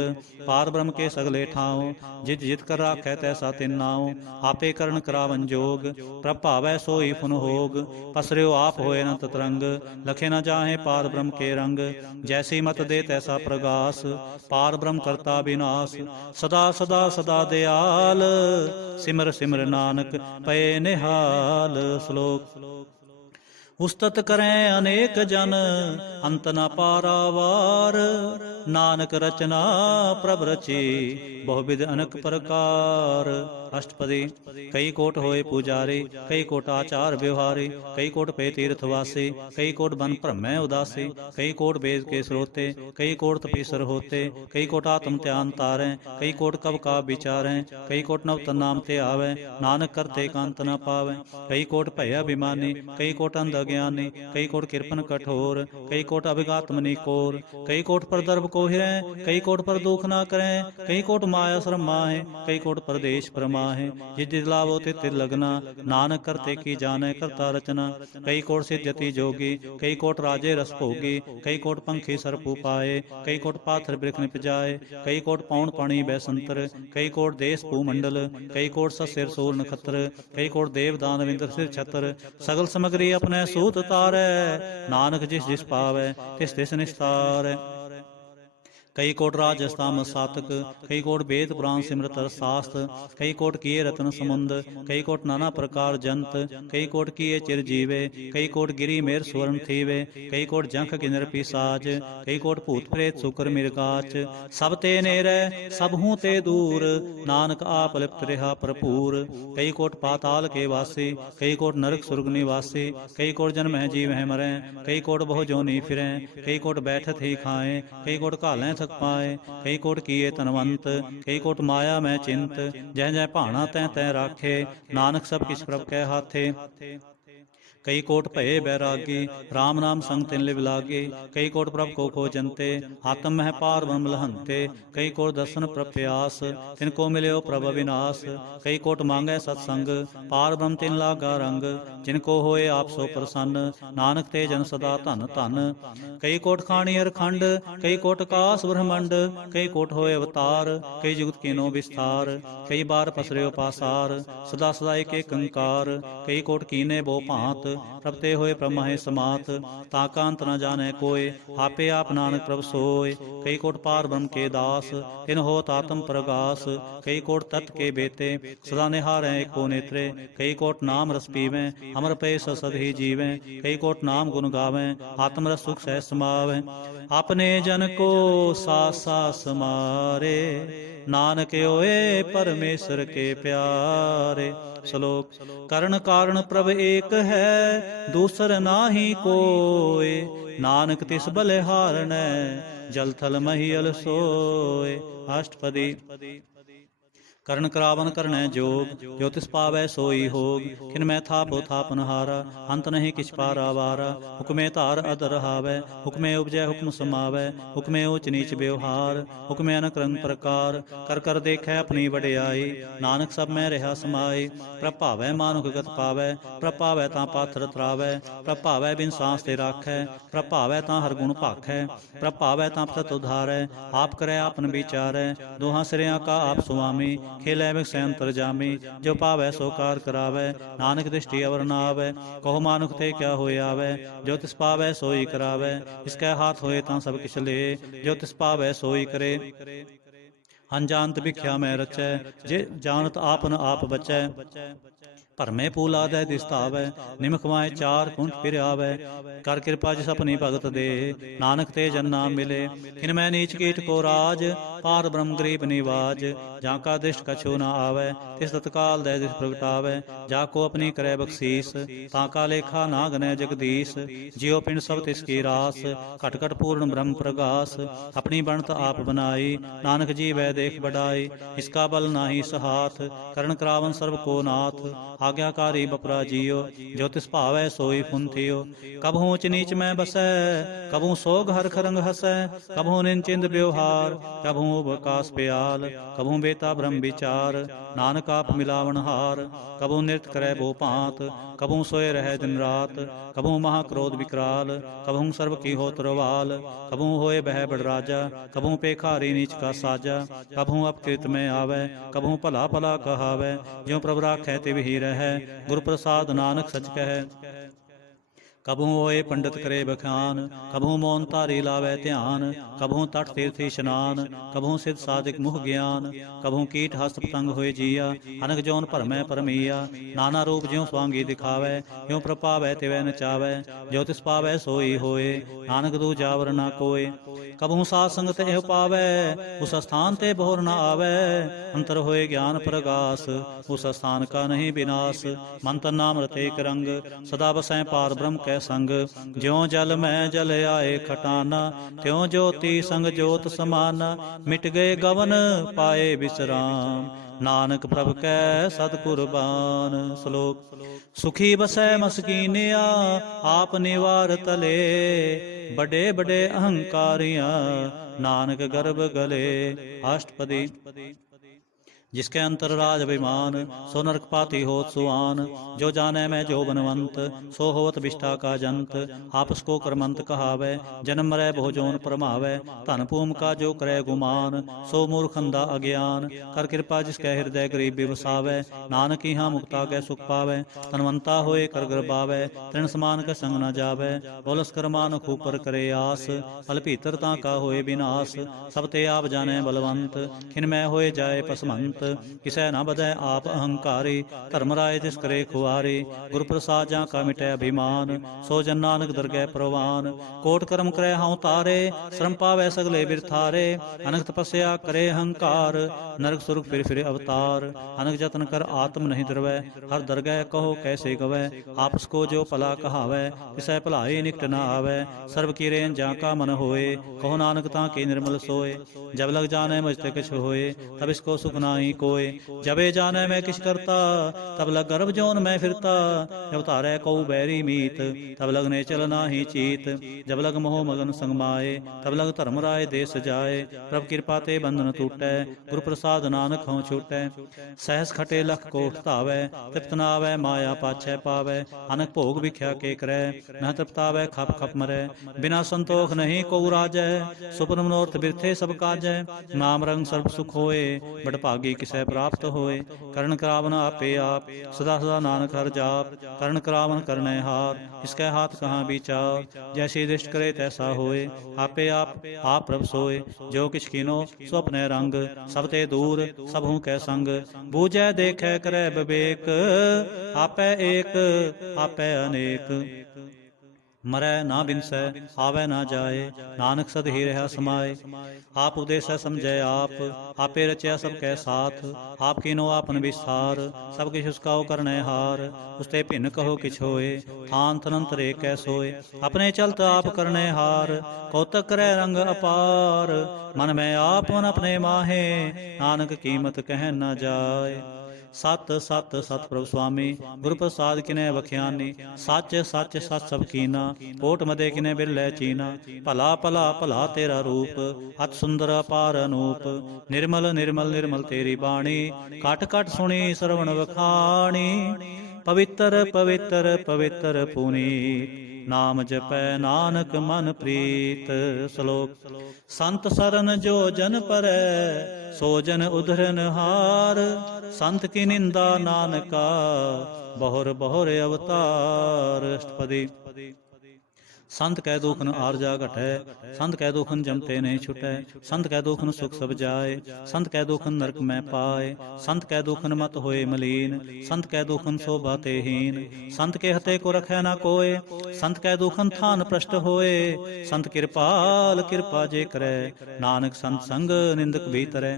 पार ब्रह्म के सगले ठाव, जित जित कर राखै तैसा तिन नाव। आपे करण करावन जोग, प्रभ भावै सोई फुन होग। पसर्यो आप होए न ततरंग, लखे न जाहे पार ब्रह्म के रंग। जैसी मत दे तैसा प्रगास, पार ब्रह्म करता विनाश। सदा सदा सदा दयाल, सिमर सिमर नानक पए निहाल। श्लोक उस्तत करें अनेक जन, अंत न पारावार। नानक रचना प्रभ रची, बहुविध अनेक प्रकार। अष्टपदी। कई कोट होए पुजारी, कई कोट आचार व्यवहारी। कई कोट पे तीर्थवासी, कई कोट बन भ्रमै उदासी। कई कोट वेद के स्रोते, कई कोट तपीसर होते। कई कोट आत्म त्यान तारें, कई कोट कब का विचारें। कई कोट नवतन नाम ते आवे, नानक करते कांत न पावे। कई कोट भय अभिमानी, कई कोट अंध ज्ञानी। कई कोट कृपन कठोर, कई कोट अभिगात्मनि कोर। कई कोट पर दर्भ को हिरै, कई कोट पर दुख ना करें। कई कोट माया श्रम माहे, कई कोट परदेश परमाहे। जित जित लाभो तित तित लगना, नानक करते की जाने करता रचना। कई कोट सिद्ध्यति जोगी, कई कोट राजे रस भोगी। कई कोट पंखी सर्प उपाए, कई कोट पाथर वृक्ष निप जाए। कई कोट पौन पाणी बैसंतर, कई कोट देश भूमंडल। कई कोट ससिर सूर नखत्र, कई कोट देव दानव इंद्र सिर छत्र। सगल समग्री अपने सूत तारै, नानक जिस जिस पावै तिस तिस निस्तारै। ਕਈ ਕੋਟ ਰਾਜਸਥਾਮ ਸਾਤਕ, ਕਈ ਕੋਟ ਵੇਦ ਪੁਰਾਣ ਸਿਮਰਤ ਸਾਸਤ, ਕਈ ਕੋਟ ਕੀਏ ਰਤਨ ਸਮੁੰਦ, ਕਈ ਕੋਟ ਨਾਨਾ ਪ੍ਰਕਾਰ ਜੰਤ, ਕਈ ਕੋਟ ਕੀਏ ਚਿਰ ਜੀਵੇ, ਕਈ ਕੋਟ ਗਿਰੀ ਮੇਰ ਸੁਵਰਨ ਥੀਵੇ, ਕਈ ਕੋਟ ਜੰਖ ਕਿਨਰ ਪਿਸਾਚ, ਕਈ ਕੋਟ ਭੂਤ ਪ੍ਰੇਤ ਸੁਕਰ ਮਿਰਗਾਚ, ਸਭ ਤੇ ਨੇਰੈ ਸਭ ਹੂੰ ਤੇ ਦੂਰ, ਨਾਨਕ ਆਪ ਲਿਪਤ ਰਿਹਾ ਭਰਪੂਰ, ਕਈ ਕੋਟ ਪਾਤਾਲ ਕੇ ਵਾਸੀ, ਕਈ ਕੋਟ ਨਰਕ ਸੁਰਗ ਨਿਵਾਸੀ, ਕਈ ਕੋਟ ਜਨਮ ਹੈ ਜੀਵ ਹੈ ਮਰੈ, ਕਈ ਕੋਟ ਬਹੁ ਜੋਨੀ ਫਿਰੈ, ਕਈ ਕੋਟ ਬੈਠਤ ਹੀ ਖਾਏ, ਕਈ ਕੋਟ ਘਾਲੈ ਥਕ ਪਾਏ, ਕਈ ਕੋਟ ਕੀਏ ਧਨਵੰਤ, ਕਈ ਕੋਟ ਮਾਇਆ ਮੈਂ ਚਿੰਤ, ਜਹ ਜਹ ਭਾਣਾ ਤੈ ਤੈ ਰਾਖੇ, ਨਾਨਕ ਸਭ ਕਿਛ ਪ੍ਰਭ ਕੈ ਹਾਥੇ, ਕਈ ਕੋਟ ਭਏ ਬੈਰਾਗੀ, ਰਾਮ ਨਾਮ ਸੰਗ ਤਿਨ ਲਿਵ ਲਾਗੇ, ਕਈ ਕੋਟ ਪ੍ਰਭ ਕੋ ਖੋਜੰਤੇ, ਆਤਮ ਮਹਿ ਪਾਰ ਬ੍ਰਹਮ ਲਹੰਤੇ, ਕਈ ਕੋਟ ਦਰਸ਼ਨ ਪ੍ਰਭ ਪਿਆਸ, ਤਿਨ ਕੋ ਮਿਲਿਓ ਪ੍ਰਭ ਅਵਿਨਾਸ਼, ਕਈ ਕੋਟ ਮੰਗੈ ਸਤ ਸੰਗ, ਪਾਰ ਬ੍ਰਹਮ ਤਿਨ ਲਾਗਾ ਰੰਗ, ਜਿਨ ਕੋ ਹੋਏ ਆਪ ਸੋ ਪ੍ਰਸੰਨ, ਨਾਨਕ ਤੇ ਜਨ ਸਦਾ ਧਨ ਧਨ, ਕਈ ਕੋਟ ਖਾਣੀ ਅਰਖੰਡ, ਕਈ ਕੋਟ ਆਕਾਸ ਬ੍ਰਹਮੰਡ, ਕਈ ਕੋਟ ਹੋਏ ਅਵਤਾਰ, ਕਈ ਜੁਗਤ ਕੀਨੋ ਵਿਸਥਾਰ, ਕਈ ਬਾਰ ਪਸਰਿਓ ਪਾਸਾਰ, ਸਦਾ ਸਦਾ ਏਕ ਏਕੰਕਾਰ, ਕਈ ਕੋਟ ਕੀਨੇ ਬੋ ਭਾਂਤ, ਪ੍ਰਭ ਤੇ ਹੋਏ ਪ੍ਰਭ ਮਹਿ ਸਮਾਤ, ਤਾਕਾ ਅੰਤ ਨ ਜਾਣੈ ਕੋਇ, ਆਪੇ ਆਪ ਨਾਨਕ ਪ੍ਰਭ ਸੋਇ, ਕਈ ਕੋਟ ਪਾਰ ਬ੍ਰਹਮ ਕੇ ਦਾਸ, ਤਿਨ ਹੋਤ ਆਤਮ ਪ੍ਰਗਾਸ, ਕਈ ਕੋਟ ਤਤ ਕੇ ਬੇਤੇ, ਸਦਾ ਨਿਹਾਰੈ ਏਕੋ ਨੇਤਰੇ, ਕਈ ਕੋਟ ਨਾਮ ਰਸ ਪੀਵੈ, ਅਮਰ ਪਏ ਸਦ ਹੀ ਜੀਵੈ, ਕਈ ਕੋਟ ਨਾਮ ਗੁਣ ਗਾਵੈ, ਆਤਮ ਰਸ ਸੁਖ ਸਹਿ ਸਮਾਵੈ, ਆਪਣੇ ਜਨ ਕੋ ਸਾਸ ਸਾਸ ਸਮਾਰੇ, ਨਾਨਕ ਹੋਏ ਪਰਮੇਸ਼ਰ ਕੇ ਪਿਆਰੇ। ਸ਼ਲੋਕ। ਕਰਨ ਕਾਰਨ ਪ੍ਰਭ ਏਕ ਹੈ, ਦੂਸਰ ਨਾਹੀ ਕੋਇ, ਨਾਨਕ ਤਿਸ ਬਲਿਹਾਰਣੈ, ਜਲ ਥਲ ਮਹੀਅਲ ਸੋਇ। ਅਸ਼ਟਪਦੀ। ਕਰਨ ਕਰਾਵਨ ਕਰਨੈ ਜੋਗ, ਜੋ ਤਿਸ ਪਾਵੈ ਸੋਈ ਹੋਗ, ਕਿਨ ਮੈਂ ਥਾਪੋ ਥਾਪਨਹਾਰਾ, ਅੰਤ ਨਹੀਂ ਕਿਛ ਪਾਰਾਵਾਰਾ, ਹੁਕਮੇ ਧਾਰ ਅਦ ਰਹਾਵੈ, ਹੁਕਮੇ ਉਪਜੈ ਹੁਕਮ ਸਮਾਵੈ, ਹੁਕਮੇ ਊਚ ਨੀਚ ਬਿਵਹਾਰ, ਹੁਕਮੇ ਅਨਕ ਰੰਗ ਪ੍ਰਕਾਰ, ਕਰ ਕਰ ਦੇਖੈ ਆਪਣੀ ਵਡਿਆਈ, ਨਾਨਕ ਸਭ ਮੈਂ ਰਿਹਾ ਸਮਾਈ, ਪ੍ਰਭਾਵੈ ਮਾਨੁਖ ਗਤ ਪਾਵੈ, ਪ੍ਰਭਾਵੈ ਤਾਂ ਪਾਥਰ ਤਰਾਵੈ, ਪ੍ਰਭਾਵੈ ਬਿਨ ਸਾਂਸ ਤੇ ਰਾਖੈ, ਪ੍ਰਭਾਵੈ ਤਾਂ ਹਰ ਗੁਣ ਭਾਖੈ, ਪ੍ਰਭਾਵੈ ਤਾਂ ਪਤਤ ਉਧਾਰੈ, ਆਪ ਕਰੈ ਆਪਨ ਵਿਚਾਰੈ, ਦੋਹਾਂ ਸਿਰਿਆਂ ਕਾ ਆਪ ਸੁਆਮੀ, ਖੇਲੈ ਬਿਖ ਸੈਨ ਤਰਜਾਮੀ, ਜੋ ਪਾਵੈ ਸੋ ਕਾਰ ਕਰਾਵੈ, ਨਾਨਕ ਦ੍ਰਿਸ਼ਟੀ ਅਵਰ ਨ ਆਵੈ, ਕਹੋ ਮਾਨੁਖ ਤੇ ਕਿਆ ਹੋਇ ਆਵੈ, ਜੋ ਤਿਸ ਪਾਵੈ ਸੋਈ ਕਰਾਵੈ, ਇਸਕੈ ਹਾਥ ਹੋਏ ਤਾਂ ਸਭ ਕਿਛ ਲੇ, ਜੋ ਤਿਸ ਪਾਵੈ ਸੋਈ ਕਰੇ। ਅਨਜਾਨਤ ਭਿਖਿਆ ਮੈਂ ਰਚੈ, ਜੇ ਜਾਣਤ ਆਪਨ ਆਪ ਬਚੈ, ਭਰਮੇ ਪੂਲਾਦੈ ਦਿਸ ਧਾਵੈ, ਨਿਮਕ ਮਾਏ ਚਾਰ ਕੁੰਠ ਫਿਰ ਆਵੈ, ਕਰ ਕਿਰਪਾ ਜਿਸ ਆਪਣੀ ਭਗਤ ਦੇ, ਨਾਨਕ ਤੇ ਜਨ ਨਾਮ ਮਿਲੇ, ਕਿਨ ਮੈਂ ਨੀਚ ਕੀਟ ਕੋ ਰਾਜ, ਪਾਰ ਬ੍ਰਹਮ ਗਰੀਬ ਨਿਵਾਜ, ਜਾਂ ਕਾ ਦ੍ਰਿਸ਼ਟ ਕਛੂ ਨਾ ਆਵੈ, ਤਿਸ ਤਤਕਾਲ ਦੈ ਦਿਸ ਪ੍ਰਗਟਾਵੈ, ਜਾ ਕੋ ਆਪਣੀ ਕਰੈ ਬਖਸ਼ੀਸ, ਤਾਂ ਕਾ ਲੇਖਾ ਨਾ ਗਨੈ ਜਗਦੀਸ਼, ਜਿਉ ਪਿੰਡ ਸਭ ਤਿਸ ਕੀ ਰਾਸ, ਘਟ ਘਟ ਪੂਰਨ ਬ੍ਰਹਮ ਪ੍ਰਗਾਸ, ਆਪਣੀ ਬਣਤ ਆਪ ਬਨਾਈ, ਨਾਨਕ ਜੀਵੈ ਦੇਖ ਬਡਾਈ, ਇਸਕਾ ਬਲ ਨਾਹੀ ਸਹਾਥ, ਕਰਨ ਕਰਾਵਨ ਸਰਬ ਕੋ ਨਾਥ, ਆਗਿਆਕਾਰੀ ਬਪਰਾ ਜੀਓ, ਜੋ ਤਿਸ ਭਾਵੈ ਸੋਈ ਫੁੰਥਿਓ, ਕਬਹੂ ਊਚ ਨੀਚ ਮੈਂ ਬਸੈ, ਕਬਹੂ ਸੋਗ ਹਰਖ ਰੰਗ ਹਸੈ, ਕਬਹੂ ਨਿੰਚਿੰਦ ਬਿਵਹਾਰ, ਕਬਹੂ ਬਕਾਸ ਪਿਆਲ, ਕਬਹੂ ਬੇਤਾ ਬ੍ਰਹਮ ਵਿਚਾਰ, ਨਾਨਕ ਆਪ ਮਿਲਾਵਨ ਹਾਰ, ਕਬਹੂ ਨਿਰਤ ਕਰੈ ਬੋ ਭਾਂਤ, ਕਬਹੂ ਸੋਏ ਰਹਿ ਦਿਨ ਰਾਤ, ਕਬਹੂ ਮਹਾ ਕ੍ਰੋਧ ਵਿਕਰਾਲ, ਕਬਹੂ ਸਰਬ ਕੀ ਹੋਤ ਰਵਾਲ, ਕਬਹੂ ਹੋਏ ਬਹਿ ਬੜ ਰਾਜਾ, ਕਬਹੂ ਪੇਖਾਰੀ ਨੀਚ ਕਾ ਸਾਜਾ, ਕਬਹੂ ਅਪਕ੍ਰਿਤ ਮੈਂ ਆਵੈ, ਕਬਹੂ ਭਲਾ ਭਲਾ ਕਹਾਵੈ, ਜਿਉ ਪ੍ਰਭ ਰਾਖੈ ਤਿਵ ਹੀ ਰਹੈ, ਗੁਰ ਪ੍ਰਸਾਦ ਨਾਨਕ ਸਚ ਕਹੈ। ਕਬਹੂ ਹੋਏ ਪੰਡਤ ਕਰੇ ਬਖਾਨ, ਕਬਹੂ ਮੌਨ ਧਾਰੀ ਲਾਵੈ ਧਿਆਨ, ਕਬਹੂ ਤਟ ਤੀਰਥ ਇਸ਼ਨਾਨ, ਕਬਹੂ ਸਿਧ ਸਾਧਿਕ ਮੁਖ ਗਿਆਨ, ਕਬਹੂ ਕੀਟ ਹਸਤ ਪਤੰਗ ਹੋਏ ਜੀਆ, ਅਨਕ ਜੋਨ ਭਰਮੈ ਪਰਮੀਆ, ਨਾਨਾ ਰੂਪ ਜਿਉ ਸਵਾਂਗੀ ਦਿਖਾਵੈ, ਜਿਉ ਪ੍ਰਭਾਵੈ ਤਿਵੈ ਨਚਾਵੈ, ਜੋ ਤਿਸ ਪਾਵੈ ਸੋਈ ਹੋਏ, ਨਾਨਕ ਦੂ ਜਾਵਰ ਨਾ ਕੋਇ, ਕਬਹੂ ਸਾਧ ਸੰਗਤ ਇਹੋ ਪਾਵੈ, ਉਸ ਸਥਾਨ ਤੇ ਬੋਰ ਨ ਆਵੈ, ਅੰਤਰ ਹੋਏ ਗਿਆਨ ਪ੍ਰਗਾਸ, ਉਸ ਸਥਾਨ ਕਾ ਨਹੀਂ ਬਿਨਾਸ਼, ਮਨ ਤਨ ਨਾਮ ਰਤੇ ਇੱਕ ਰੰਗ, ਸਦਾ ਬਸੈ ਪਾਰ ਬ੍ਰਹਮ ਕੈ ਸੰਗ, ਜਿਉ ਜਲ ਮੈਂ ਜਲ ਆਏ ਖਟਾਨਾ, ਤਿਉ ਜੋਤੀ ਸੰਗ ਜੋਤ ਸਮਾਨਾ, ਮਿਟ ਗਏ ਗਵਨ ਪਾਏ ਵਿਸਰਾਮ, ਨਾਨਕ ਪ੍ਰਭ ਕੈ ਸਤ ਕੁਰਬਾਨ। ਸ਼ਲੋਕ। ਸੁਖੀ ਬਸੈ ਮਸਕੀਨਿਆ, ਆਪ ਨਿਵਾਰ ਤਲੇ, ਬੜੇ ਬੜੇ ਅਹੰਕਾਰੀਆਂ, ਨਾਨਕ ਗਰਭ ਗਲੇ। ਅਸ਼ਟਪਦੀ। जिसके अंतर राज अभिमान, सो नरक पाती होत सुआन। जो जाने मैं जो बनवंत, सो होत विष्ठा का जंत। आपस को करमंत कहावै, जन्म मरै बहु जोन परमावै। धन भूम का जो करे गुमान, सो मूर्ख अंधा अज्ञान। कर कृपा जिसके हृदय गरीब बसावै, नानक यहाँ मुक्ता कै सुख पावै। तनवंता होए कर गर्बावै, तृण समान के संग न जावै। बोलस करमान खूपर करे आस, फल भीतर ता का होए विनाश। सब ते आप जाने बलवंत, खिनमय होए जाए पसमंत। किसै न बधै आप अहंकारी, धर्मराय तिस करे खुआरी। गुर प्रसाद जा का मिटै अभिमान, सो जन नानक दरगह प्रवान। कोट कर्म करे हऊँ तारे, श्रम पावै सगले बिरथारे। अनक तपस्या करे अहंकार, नरक सुरग फिर अवतार। अनक जतन कर आत्म नहीं दरवै, हर दरगह कहो कैसे गवै। आपस को जो भला कहावै, तिसै भलाई निकट न आवै। सर्व की रेन जा का मन होए, कहो नानक ता के निर्मल सोए। जब लग जाने मुझ ते किछ होए, तब इसको सुख नाही कोय। जबे जाने मैं किस करता, तब लग गर्भ जोन में फिरता। जब तारे कऊ बैरी मीत, तब लगने चलना ही चीत। जब लग मोह मगन संग माए, तब लग धर्मराय देश जाए। प्रभ कृपा ते बंधन टूटै, गुरु प्रसाद नानक हों छूटै। सहस खटे लख कोट धावै, तृप्त न आवै माया पाछै पावै। अनक भोग भिख्या के करै, न तृप्तावै खप खप मरै। बिना संतोख नहीं को राजै, सुपन मनोरथ बिरथे सब काजै। नाम रंग सर्व सुख होए, बड़ भागी किसै प्राप्त होए। करण करावन आपे आप, सदा सदा नानक हर जाप। करण करावन करनै हार, इसकै हाथ कहाँ विचार। जैसी दृष्ट करे तैसा होए, आपे आप प्रभ सोए। जो किछ कीनो सो अपने रंग, सब ते दूर सब हूँ कै संग। बूझै देखै करै विवेक, आपै एक आपै अनेक। मरै ना बिनसै आवे ना जाए, नानक सद ही रहा समाए। आप उपदेसै समझै आप, आपे रचया सब कै साथ। आप कीनो आपन विस्तार, सब किछ उसका करनै हार। उसते भिन्न कहो किछ होए, थान तनंतर एक कै सोए। अपने चलत आप करनै हार, कौतक करै रंग अपार। मन में आप मन अपने माहे, नानक कीमत कह न जाए। सत सत सत प्रभु स्वामी, गुरु प्रसाद किनै बख्यानी। सच सच सच सब कीना, कोट मदे किनै बिरलै चीना। भला भला भला तेरा रूप, अत सुंदर अपार अनूप। निर्मल निर्मल निर्मल तेरी बाणी, कट कट सुनी श्रवण वखाणी। पवित्र पवित्र पवित्र पुनीत, नाम जपै नानक मन प्रीत। श्लोक। संत सरन जो जन परै, सो जन उधरन हार। संत की निंदा नानका, बहुर बहुर अवतार। अष्टपदी। संत कै दुखन आरजा घटै, संत कै दुखन जमते नहीं छुटै। संत कै दुखन सुख सब जाए, संत कै दुखन नरक में पाए। संत कै दुखन मत होए मलीन, संत कै दुखन शोभा ते हीन। संत के हते को रखै ना कोय, संत कै दुखन थान प्रष्ट होए। संत कृपाल कृपा जे करै, नानक संत संग निंदक भीतरै।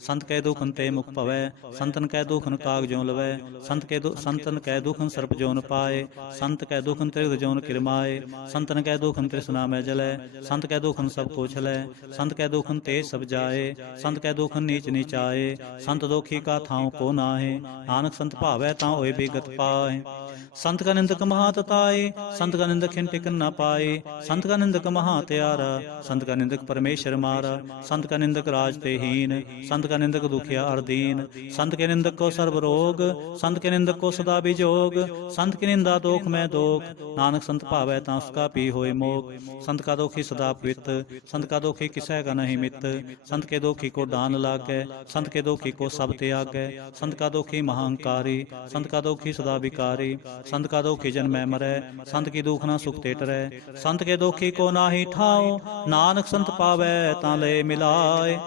संत कै दुखन ते मुख पवै, संतन कै दुखन काग ज्यों लवै। संतन कै दुखन सर्प जोन पाए, संत कै दुखन त्रिगध जोन किरमाए। संतन कै दुखन तृष्णा में जलै, संत कै दुखन सब को छलै। संत कै दुखन तेज सब जाए, संत कै दुखन नीच नीचाए। संत दोखी का थाव को नाहे, नानक संत भावै तां होए विगत पाए। संत का निंदक महातताए, संत का निंदक खिन टिकन न पाए। संत का निंदक महात्यारा, संत का निंदक परमेश्वर मारा। संत का निंदक राज ते हीन, संत का निंदक दुखिया अरदीन। संत के निंदक को सर्व रोग, संत के निंदक को सदा विजोग। संत की निंदा दोख में दोख, नानक संत भावै तां उसका पी होए मोग। संत का दोखी सदा पवित, संत का दोखी किसै का नहीं मित। संत के दोखी को दान लागै, संत के दोखी को सब त्यागै। संत का दोखी महांकारी, संत का दोखी सदा विकारी। संत का दोखी जन्मै मरै, संत की दुखना सुख ते टरै। संत के दोखी को नाहि ठाओ, नानक संत पावै तां ले मिलाए।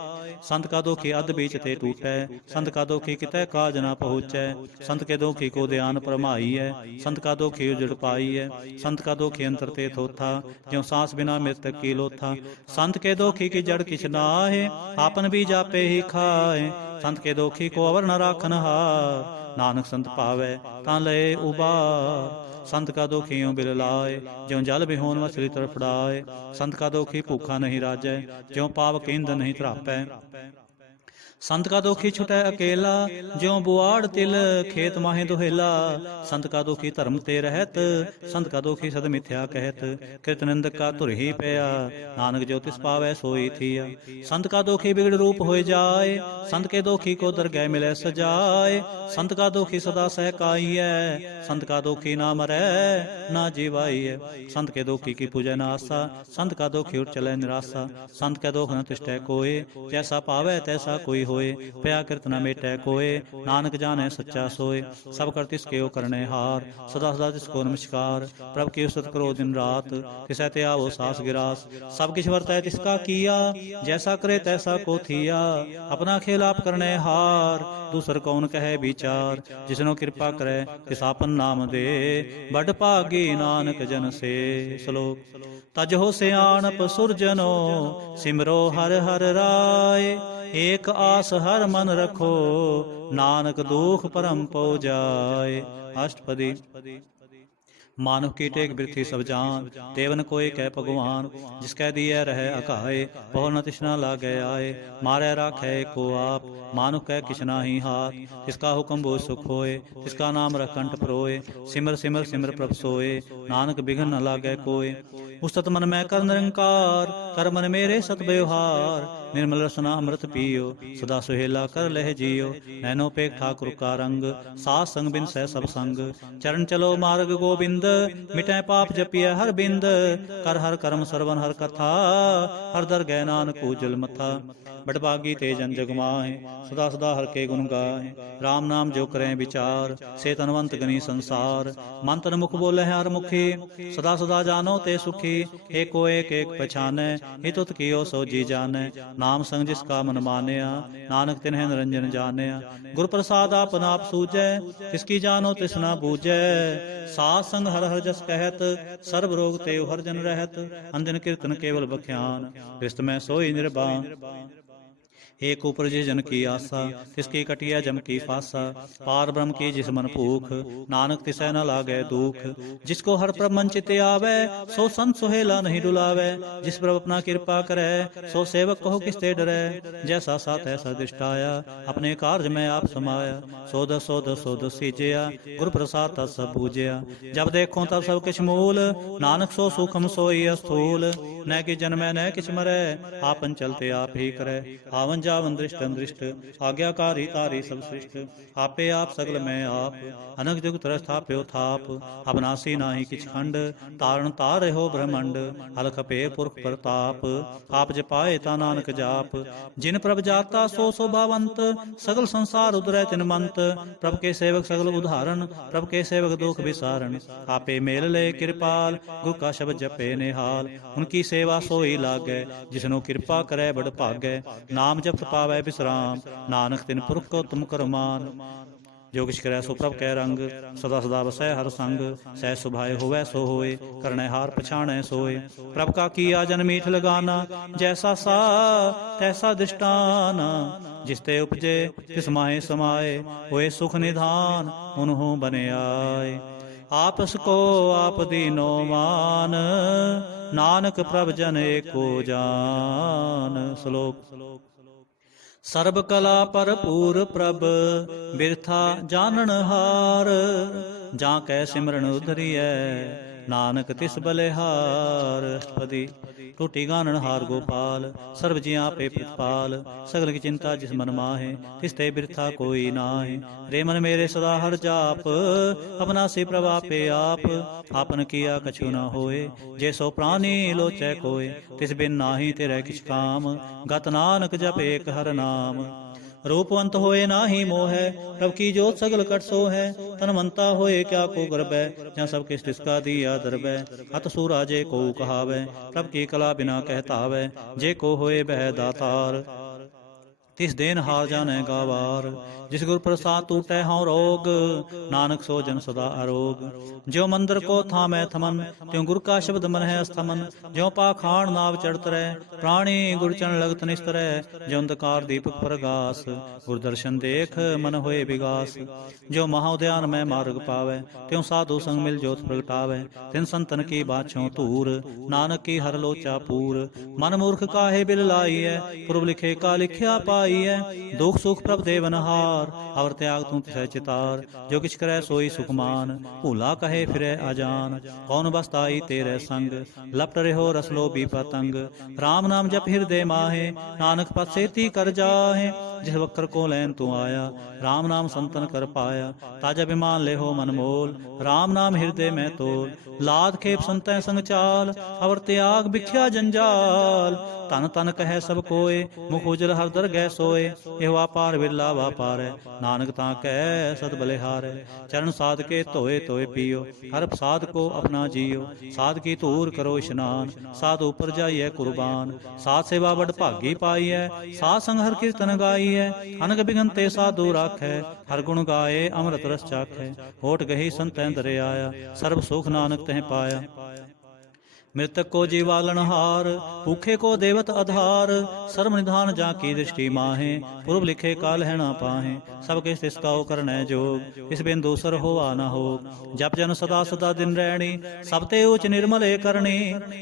संत का दोखी अध बीच ते टूटै, संत का दोखी कितै काज ना पहुँचै। संत के दोखी को ध्यान परमाई है, संत का दोखी उजड़ पाई है। संत का दोखी अंतर ते थोथा, ज्यों सांस बिना मृतक की लोथा। संत के दोखी की जड़ किछ नाहे, आपन भी जापे ही खाए। संत के दोखी को अवर न राखन हार, नानक संत पावै तां लए उबार। संत का दोखी यूं बिल लाए, ज्यों जल बिहोन मछली तड़फड़ाए। संत का दोखी भूखा नहीं राजै, ज्यों पावक ईंधन नहीं त्रापै। संत का दोखी छुटै अकेला, ज्यों बुआड़ तिल खेत माहे दुहेला। संत का दोखी धर्म ते रहत, संत का दोखी सद मिथ्या कहत। कृत निंदक का धुर ही पया, नानक जो तिस पावै सोई थिया। संत का दोखी बिगड़ रूप होय जाय, संत के दोखी को दरगह मिलै सजाय। संत का दोखी सदा सहकाइयै, संत का दोखी ना मरै ना जीवाइयै। संत के दोखी की पूजै न आसा, संत का दोखी उठ चलै निरासा। संत के दोख न तिष्ठै कोय, जैसा पावै तैसा कोई होए। पया कृत न मेटै कोय, नानक जाने सच्चा सोए। सब कर तिसके ओ करने हार, सदा सदा तिसको नमस्कार। प्रभ की उस्तत करो दिन रात, तिसै ते आवो सास गिरास। सब किछ वरतै तिसका किया, जैसा करे तैसा को थिया। अपना खेल आप करने हार, दूसर कौन कहे विचार। जिसनो कृपा करे तिस आपन नाम दे, बड़ भागी नानक जन से। श्लोक। तजहो सियाणप सुरजनो, सिमरो हर हर राय। एक आस हर मन रखो, नानक दुख परम पौ जाय। अष्टपदी। मानव की टेक बिरथी सब जान, देवन कोय कह भगवान। जिसकै दिए रहे अकाए, बहु न तिसना लागे आए। मारै राखै को आप, मानुख कह किछ नाहि हाथ। तिसका हुक्म बोझ सुख होए, तिसका नाम रख कंठ परोए। सिमर सिमर सिमर प्रभ सोए, नानक बिघन न लागे कोय। उस्तत मन में कर निरंकार, कर मन मेरे सत व्यवहार। निर्मल रसना अमृत पियो, सदा सुहेला कर लह जियो। नैनो पेख ठाकुर का रंग, सास संग बिन सह सब संग। चरण चलो मार्ग गोबिंद, मिटै पाप जपिय हर बिंद। कर हर कर्म सरवन हर कथा, हर दरगह नानक उजल मथा। बड़भागी ते जन जग माहे, सदा सदा हर के गुण गाहे। राम नाम जो करें विचार, से तनवंत गनी संसार। मन तन मुख बोले हर मुखी, सदा सदा जानो ते सुखी। एको एक एक पछानै, हित उत कियो सो जी जानै। नाम संग जिसका मन मानया, नानक तिन्है निरंजन जानया। गुर प्रसाद आपन आप सूझै, तिसकी जानो तिस न बूझै। साध संग हर हर जस कहत, सर्ब रोग तेव हर जन रहत। अंजन कीर्तन केवल बख्यान, कृष्ण में सोई निर्बान। एक ऊपर जिस जन की आशा, तिसकी कटिया जम की फासा। पार ब्रह्म की जिस मन भूख, नानक तिसै न लागे दुख। जिसको हर प्रभ मन चित आवे, सो संत सुहेला नहीं डुलावे। जिस प्रभ अपना कृपा करे, सो सेवक कहो किसते डरे। जैसा सा तैसा दृष्टाया, अपने कार्य में आप समाया। सोद सोद सोद सीजया, गुर प्रसाद तत् सब बूझया। जब देखो तब सब किछ मूल, नानक सो सूखम सोई अस्थूल। न कि जन्मै न किछ मरै, आपन चलते आप ही करे। आवन जावन दृष्ट दृष्ट, आज्ञाकारी कारी सब सृष्ट। आपे आप सगल में आप, अनक जुग तरस थाप्यो थाप। अबनासी नाही किछ खंड, तारण तार हो ब्रह्मंड। अलख पे पुरख प्रताप, आप जपाए ता नानक जाप। जिन प्रभ जाता सो शोभावंत, सगल संसार उदरै तिन मंत। प्रभ के सेवक सगल उदाहरण, प्रभ के सेवक दुख विसारण। आपे मेल ले कृपाल, गुर का शब्द जपे निहाल। उनकी सेवा सोई लागै, जिसनो कृपा करे बड़ भागै। नाम जप पावै विश्राम, नानक तिन पुरख को तुम करमान। जो किछ करै सो प्रभ कै रंग, सदा सदा वसै हर संग। सह सुभाए होवै सो होए, करनै हार पछाणै सोए। प्रभ का किया जन मीठ लगाना, जैसा सा तैसा दृष्टाना। जिसते उपजे तिस माहे समाए, होए सुख निधान उन्हों बने आए। आपस को आप दीनो मान, नानक प्रभ जन एको जान। श्लोक। सर्ब कला भरपूर प्रभ, बिरथा जानन हार। जा कै सिमरन उधरियै, नानक तिस बलिहार। अष्टपदी। टूटी गानन हार गोपाल, सर्व जियां पे प्रतिपाल। सगल की चिंता जिस मन माहे, तिसते बिरथा कोई नाहे। रे मन मेरे सदा हर जाप, अबनासी प्रभ आपे आप। आपन किया कछु न होए, जे सो प्राणी लोचै कोय। तिस बिन नाही तेरै किछ काम, गत नानक जप एक हर नाम। रूपवंत होए नाही मोह, प्रभ की जोत सगल कट सो है। तनवंता होए क्या को गर्बै, जहाँ सब किस तिसका दिया दरबै। हत सूरा जे को कहावै, प्रभ की कला बिना कहतावै। जे को होए बह दातार, तिस देन हार जाने गावार। जिस गुर प्रसाद टूटै हाँ रोग, नानक सो जन सदा अरोग। ज्यो मंदिर को थामै थमन, त्यों गुर का शब्द मन है अस्थमन। ज्यो पाखाण नाव चढ़त रह, प्राणी गुर चरण लगत निस्तर। ज्यो अंधकार दीपक प्रगास, गुर दर्शन देख मन होए विगास। ज्यो महाउद्यान में मार्ग पावै, त्यों साधु संग मिल जोत प्रगटावै। तिन संतन की बाछों तूर, नानक की हर लोचा पूर। मन मूर्ख काहे बिल लाइयै, पूर्व लिखे का लिखिया पाई। पाईਐ। दुख सुख प्रभ देवनहार, अवर त्याग तू तिसै चितार। जो किछ करै सोई सुखमान, भूला कहे फिरै अजान। कौन बसताई तेरे संग, लपट रहो रसलोभी पतंग। राम नाम जप हृदय माहे, नानक पद सेती कर जाहे। जिस वक्र को लैन तू आया, राम नाम संतन कर पाया। ताजा विमान ले हो मन मोल, राम नाम हृदय में तोल। लाद खेप संतै संग चाल, अवर त्याग बिख्या जंजाल। तन तन कहे सब कोय, मुख उजल हर दरगह सोए। एहो अपार बिरला वापार, नानक तां कह सद बलिहार। चरण साध के धोए धोए पियो, हर साध को अपना जियो। साध की धूर करो इशनान, साध ऊपर जाइए कुर्बान। साध सेवा बड़ भागी पाई है, साध संग हर कीर्तन गाई है। अनग बिघन ते साधु राखै, हर गुण गाए अमृत रस चाखै। होठ गही संतैं दरे आया, सर्ब सुख नानक तह पाया। मृतक को जीवालनहार, भूखे को देवत आधार। सर्व निधान जा की दृष्टि माहे, पूर्व लिखे काल है ना पाहे। सब किस तिसका करनै जोग, इस बिन दूसर होवा न हो। जप जन सदा सदा दिन रैणी, सब ते ऊच निर्मल करणी।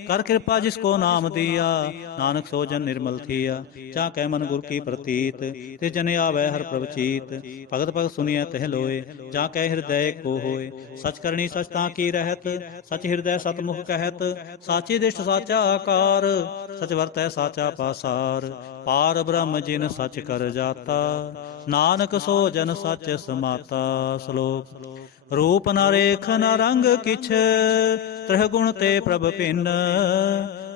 कर कृपा जिसको नाम दिया, नानक सो जन निर्मल थिया। जा कै मन गुर की प्रतीत, ते जन आवे हर प्रभचीत। भगत भगत सुनिय तह लोए, जा कै हृदय को होए। सच करनी सचता की रहत, सच हृदय सतमुख कहत। साची दिष्ट साचा आकार, सच वरतै साचा पासार। पार ब्रह्म जिन सच कर जाता, नानक सो जन सच समाता। श्लोक। रूप न रेख न रंग किछ, त्रह गुण ते प्रभ भिन्न।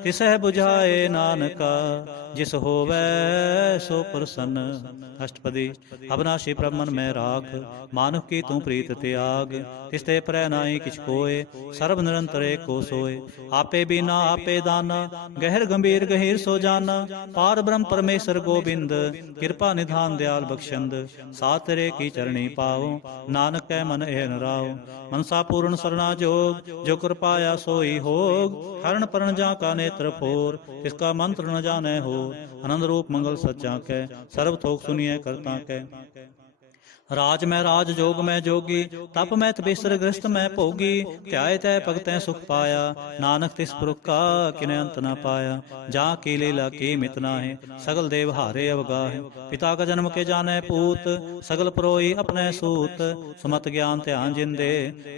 तिसह बुझाए नानका, जिस होवै सो प्रसन्न। अष्टपदी। अविनाशी प्रभ मन में राख, मानुख की तू प्रीत त्याग। तिसते परै नाई किछ कोय, सर्व निरंतर एको सोय। आपे बिना आपे दाना, गहर गंभीर गहीर सो जाना। पार ब्रह्म परमेश्वर गोबिंद, कृपा निधान दयाल बख्शंद। साथ तेरे की चरणी पाओ, नानक कै मन एह न राओ। मनसा पूर्ण सरना जोग, जो कृपाया सोई होग। हरण परण जा का नेत्र फोर, इसका मंत्र न जाने हो। आनंद रूप मंगल सच्चा कै, सर्व थोक सुनिए करता कै। राज में राज, जोग में जोगी, तप में तपेसर, ग्रस्त में भोगी। ध्याय तै भगतैं सुख पाया, नानक तिस पुरख का किने अंत न पाया। जा की लीला की मित नाहि, सगल देव हारे अवगाहे। पिता का जन्म के जाने पूत, सगल परोई अपने सूत। सुमत ज्ञान ध्यान जिंदे,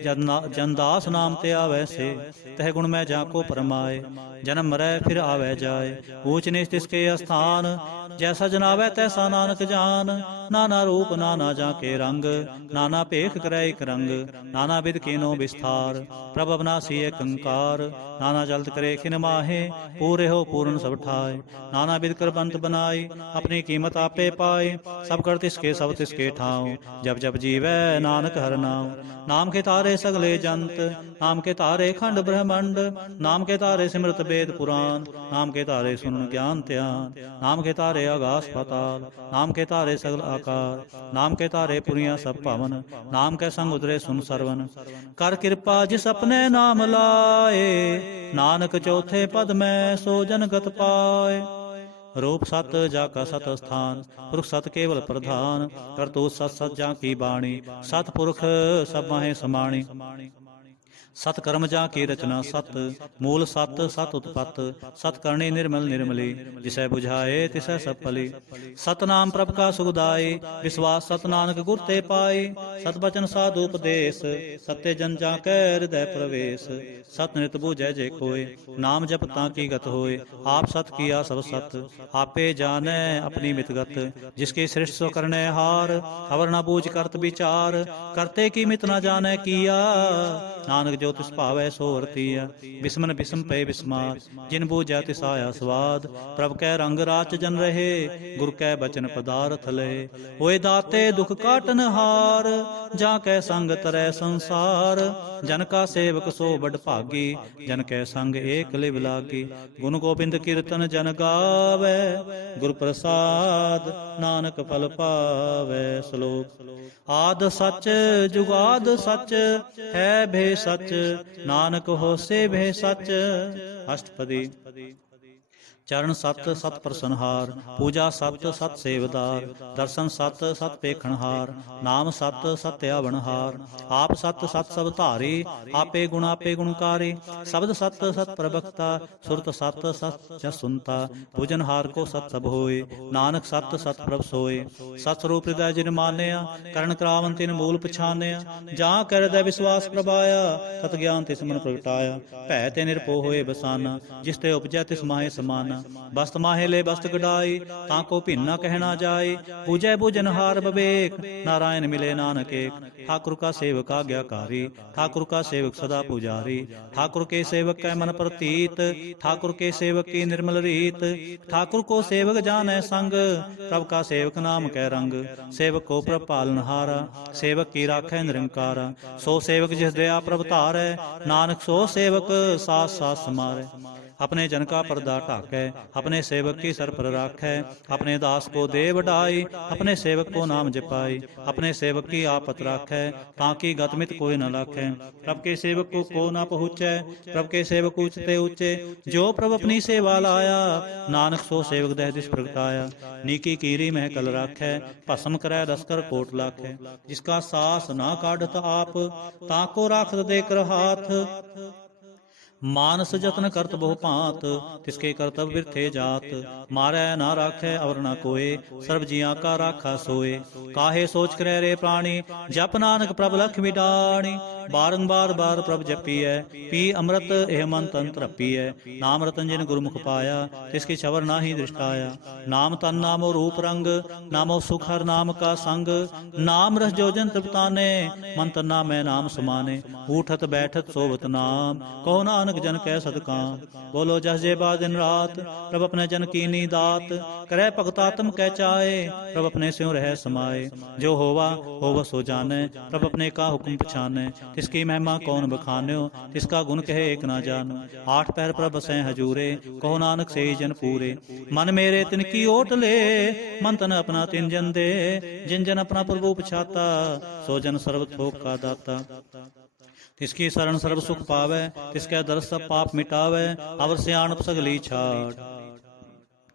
जनदास नाम ते आवे से। तह गुण में जाको परमाए, जन्म मरै फिर आवे जाए। ऊंच नीच तिसके स्थान, जैसा जनावे तैसा नानक जान। नाना रूप नाना जा के रंग, नाना भेख करे एक रंग। नाना विध कीनो विस्तार, प्रभ अविनाशी एक कंकार। नाना जल्द करे खिन माहे, पूरे हो पूर्ण सब ठाए। नाना विध कर बंत बनाई, अपनी कीमत आपे पाए। सब कर तिसके सब तिसके ठाओ, जब जब जीवै नानक हर नाम। नाम के तारे सगले जंत, नाम के तारे खंड ब्रह्मंड। नाम के तारे सिमरत वेद पुराण, नाम के तारे सुन ज्ञान ध्यान। नाम के तारे आकाश पाताल, नाम के तारे सगल आकार। नाम के तारे पुरिया सब पावन, नाम के संग उतरे सुन सरवन। कर कृपा जिस अपने नाम लाए, नानक चौथे पद में सो जन गत पाए। रूप सत जाका सत स्थान, पुरख सत केवल प्रधान। करतूत सत सत जा की बाणी, सत पुरख सब माहे समाणी। सत कर्म जा की रचना सत, मूल सत सत उत्पत। सत करणी निर्मल निर्मली, जिसै बुझाए तिसै सब फली। सत नाम प्रभ का सुखदाई, विश्वास सत नानक गुर ते पाई। सत बचन साधु उपदेश, सत्य जन जा कै हृदय प्रवेश। सत नित बूझै जे कोय, नाम जप ताकि गत होय। आप सत किया सब सत, आपे जानै अपनी मितगत। जिसकी सृष्टि सो करने हार, खबर न बूझ करत विचार। करते की मित न जानै किया, नानक जो तिस भावै सो वर्तिया। बिस्मन बिस्म पे बिस्मार, जिन बूझा तिस आया स्वाद। प्रभ कै रंग राच जन रहे, गुर कै बचन पदार्थ लहे। होए दाते दुख काटन हार, जा कै संग तरै संसार। जन का सेवक सो बड़ भागी, जन कै संग एक लिव लागी। गुण गोबिंद कीर्तन जन गावै, गुर प्रसाद नानक फल पावै। श्लोक। आद सच जुगाद सच, है भे सच। नानक होसे भे सच। अष्टपदी। ਚਰਨ ਸਤ ਸਤ ਪ੍ਰਸਨਹਾਰ, ਪੂਜਾ ਸਤ ਸਤ ਸੇਵਦਾਰ, ਦਰਸ਼ਨ ਸਤ ਸਤ ਪੇਖਣਹਾਰ, ਨਾਮ ਸਤ ਸਤ ਆਵਣਹਾਰ, ਆਪ ਸਤ ਸਤ ਸਭ ਧਾਰੇ, ਆਪੇ ਗੁਣਕਾਰੇ, ਸ਼ਬਦ ਸਤ ਸਤ ਪ੍ਰਵਕਤਾ, ਸੁਰਤ ਸਤ ਸਤ ਜਸ ਸੁਨਤਾ, ਪੂਜਨਹਾਰ ਕੋ ਸਤ ਸਭ ਹੋਏ, ਨਾਨਕ ਸਤ ਸਤ ਪ੍ਰਭ ਸੋਏ। ਸਤ ਸਰੂਪ ਹਿਰਦੈ ਜਿਨ ਮਾਨਿਆ, ਕਰਨ ਕਰਾਵਨ ਤਿਨ ਮੂਲ ਪਛਾਨਿਆ, ਜਾਂ ਕਰਦੈ ਵਿਸਵਾਸ ਪ੍ਰਭਾਇਆ, ਤਤ ਗਿਆਨ ਤਿਸ ਮਨ ਪ੍ਰਗਟਾਇਆ, ਭੈ ਤੇ ਨਿਰਭਉ ਹੋਏ ਬਸਾਨਾ, ਜਿਸ ਤੇ ਉਪਜੈ ਤਿਸ ਮਾਹੇ ਸਮਾਨਾ। ਬਸਤ ਮਾਹੇ ਲੈ ਬਸਤ ਗਡਾਈ, ਤਾਂ ਕੋ ਭਿੰਨਾ ਕਹਿ ਨਾ ਜਾਏ, ਪੂਜੈ ਬੁਝਨਹਾਰ ਬਵੇਕ, ਨਾਰਾयण मिले नानक एक। ठाकुर का सेवक आज्ञाकारी, ठाकुर का सेवक सदा पुजारी, ठाकुर के सेवक कै मन प्रतीत, ठाकुर के सेवक की निर्मल रीत, ठाकुर को सेवक जानै संग, प्रभ का सेवक नाम कै रंग, सेवक को प्रभ पालनहारा, सेवक की राखै निरंकारा, सो सेवक जिस दया प्रभ धारै, नानक सो सेवक सास सास समारै। अपने जन का पर्दा ढाकै, अपने सेवक की सर पर राखै, अपने दास को दे बढ़ाई, अपने सेवक को नाम जपाई, अपने सेवक की आपत राखै, ताकि गतमित कोई न लाखै। प्रभ के सेवक को ना पहुँचै, प्रभ के सेवक ऊंचते ऊंचे, जो प्रभ अपनी सेवा लाया, नानक सो सेवक दह दिश प्रगटाया। नीकी कीरी मह कल राखै, भस्म करै दसकर कोट लाखै, जिसका सास ना काढ़त आप, ताको राखत देकर हाथ। मानस जतन करत बहु भांत, तिसके कर्तव्य बिरथे जात, मारै ना राखै और ना कोय, सर्व जियां का राखा सोए। काहे सोच करे रे प्राणी, जप नानक प्रभ लख मिटाणी, बारंबार बार प्रभ जपीऐ, पी अमृत एह मन तन तरपीऐ। नाम रतन जिन गुरमुख पाया, तिसकी छवर नाहि दृष्टाया, नाम तन नामो रूप रंग, नामो सुख हर नाम का संग, नाम रस जो जन तृप्ताने, मन तन नामै नाम समाने, उठत बैठत सोवत नाम, कहो नानक जन कै सदकाम। बोलो जस जे बा दिन रात, प्रभ अपने जन कीनी दात, करे भगत आत्म कै चाहे, प्रभ अपने स्यों रह समाए। जो होवा सो जाने, प्रभ अपने का हुक्म पछाने, तिसकी महिमा कौन बखान्यो, तिसका गुण कहे एक ना जानो। आठ पैर प्रभ बसै हजूरे, कहो नानक से जन पूरे, मन मेरे तिनकी ओट ले, मन तन अपना तिन जन दे, जिन जन अपना प्रभु पछाता, सो जन सर्व थोक का दाता। तिसकी शरण सर्व सुख पावै, तिसकै दर्श सब पाप मिटावै, अवर सियाणप सगली छाड़,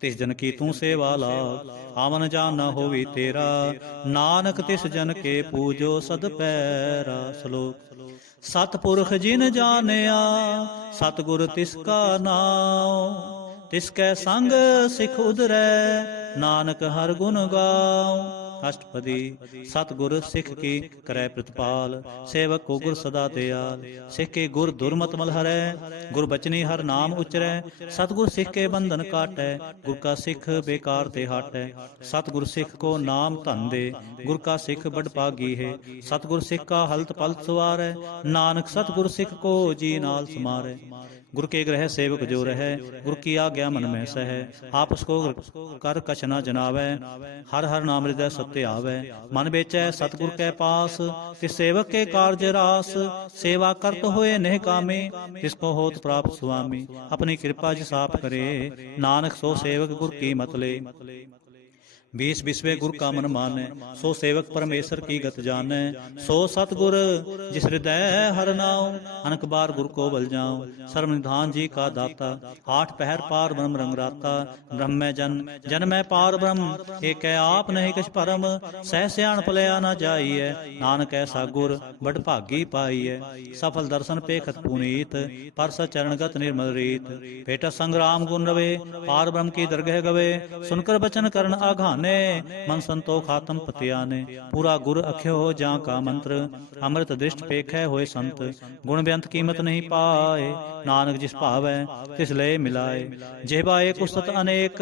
तिस जन की तू सेवा लाग, आवन जान न होवी तेरा, नानक तिस जन के पूजो सद पैरा। श्लोक। सतपुरख जिन जानिया, सतगुर तिसका नाम, तिसकै संग सिख उधरै, नानक हर गुण गाओ। अष्टपदी। सतगुर सिख की करै प्रतिपाल, सेवक को गुर सदा दयाल, सिख के गुर दुर्मत मल हरै, गुर बचनी हर नाम उचरै, सतगुर सिख के बंधन काटै, गुर का सिख बेकार ते हटै। सतगुर सिख को नाम धन दे, गुर का सिख बड़ भागी है, सतगुर सिख का हलत पलत सवारै, नानक सतगुर सिख को जी नाल समारै। गुर के ग्रह सेवक जो रहे, गुर की आज्ञा मन में सह, आप उसको कर कछ न जनावै, हर हर नाम हृदय सत्य आवै। मन बेचै सतगुर के पास, तिस सेवक के कार्य रास, सेवा करत होए नेह कामे, तिसको होत प्राप्त स्वामी। अपनी कृपा जिस आप करे, नानक सो सेवक गुर की मत ले। 20 बिस्वे गुर का मन मानै, सो सेवक परमेश्वर की गत जानै। सो सतगुर जिस हृदय हर नाओ, अनक बार गुर को बल जाओ। सर्वनिधान जी का दाता, 8 पहर पार ब्रह्म रंग राता। ब्रह्म में जन, जन में पार ब्रह्म, एक है आप नहीं कछ परम। सह सियाण पलया न जाइए, नानक ऐसा गुर बड़ भागी पाइए। सफल दर्शन पेखत पुनीत, पर सचरणगत निर्मल रीत। भेट संग्राम गुण रवे, पार ब्रह्म की दरगह गवे। सुनकर बचन करण आघान, मन संतोख आत्म पतियाने। पूरा गुर अख्यो हो जा का मंत्र, अमृत दृष्ट पेखै होए संत। गुण बेअंत कीमत नहीं पाए, नानक जिस भावै तिस लय मिलाए। जेहबा एक उस्तत अनेक,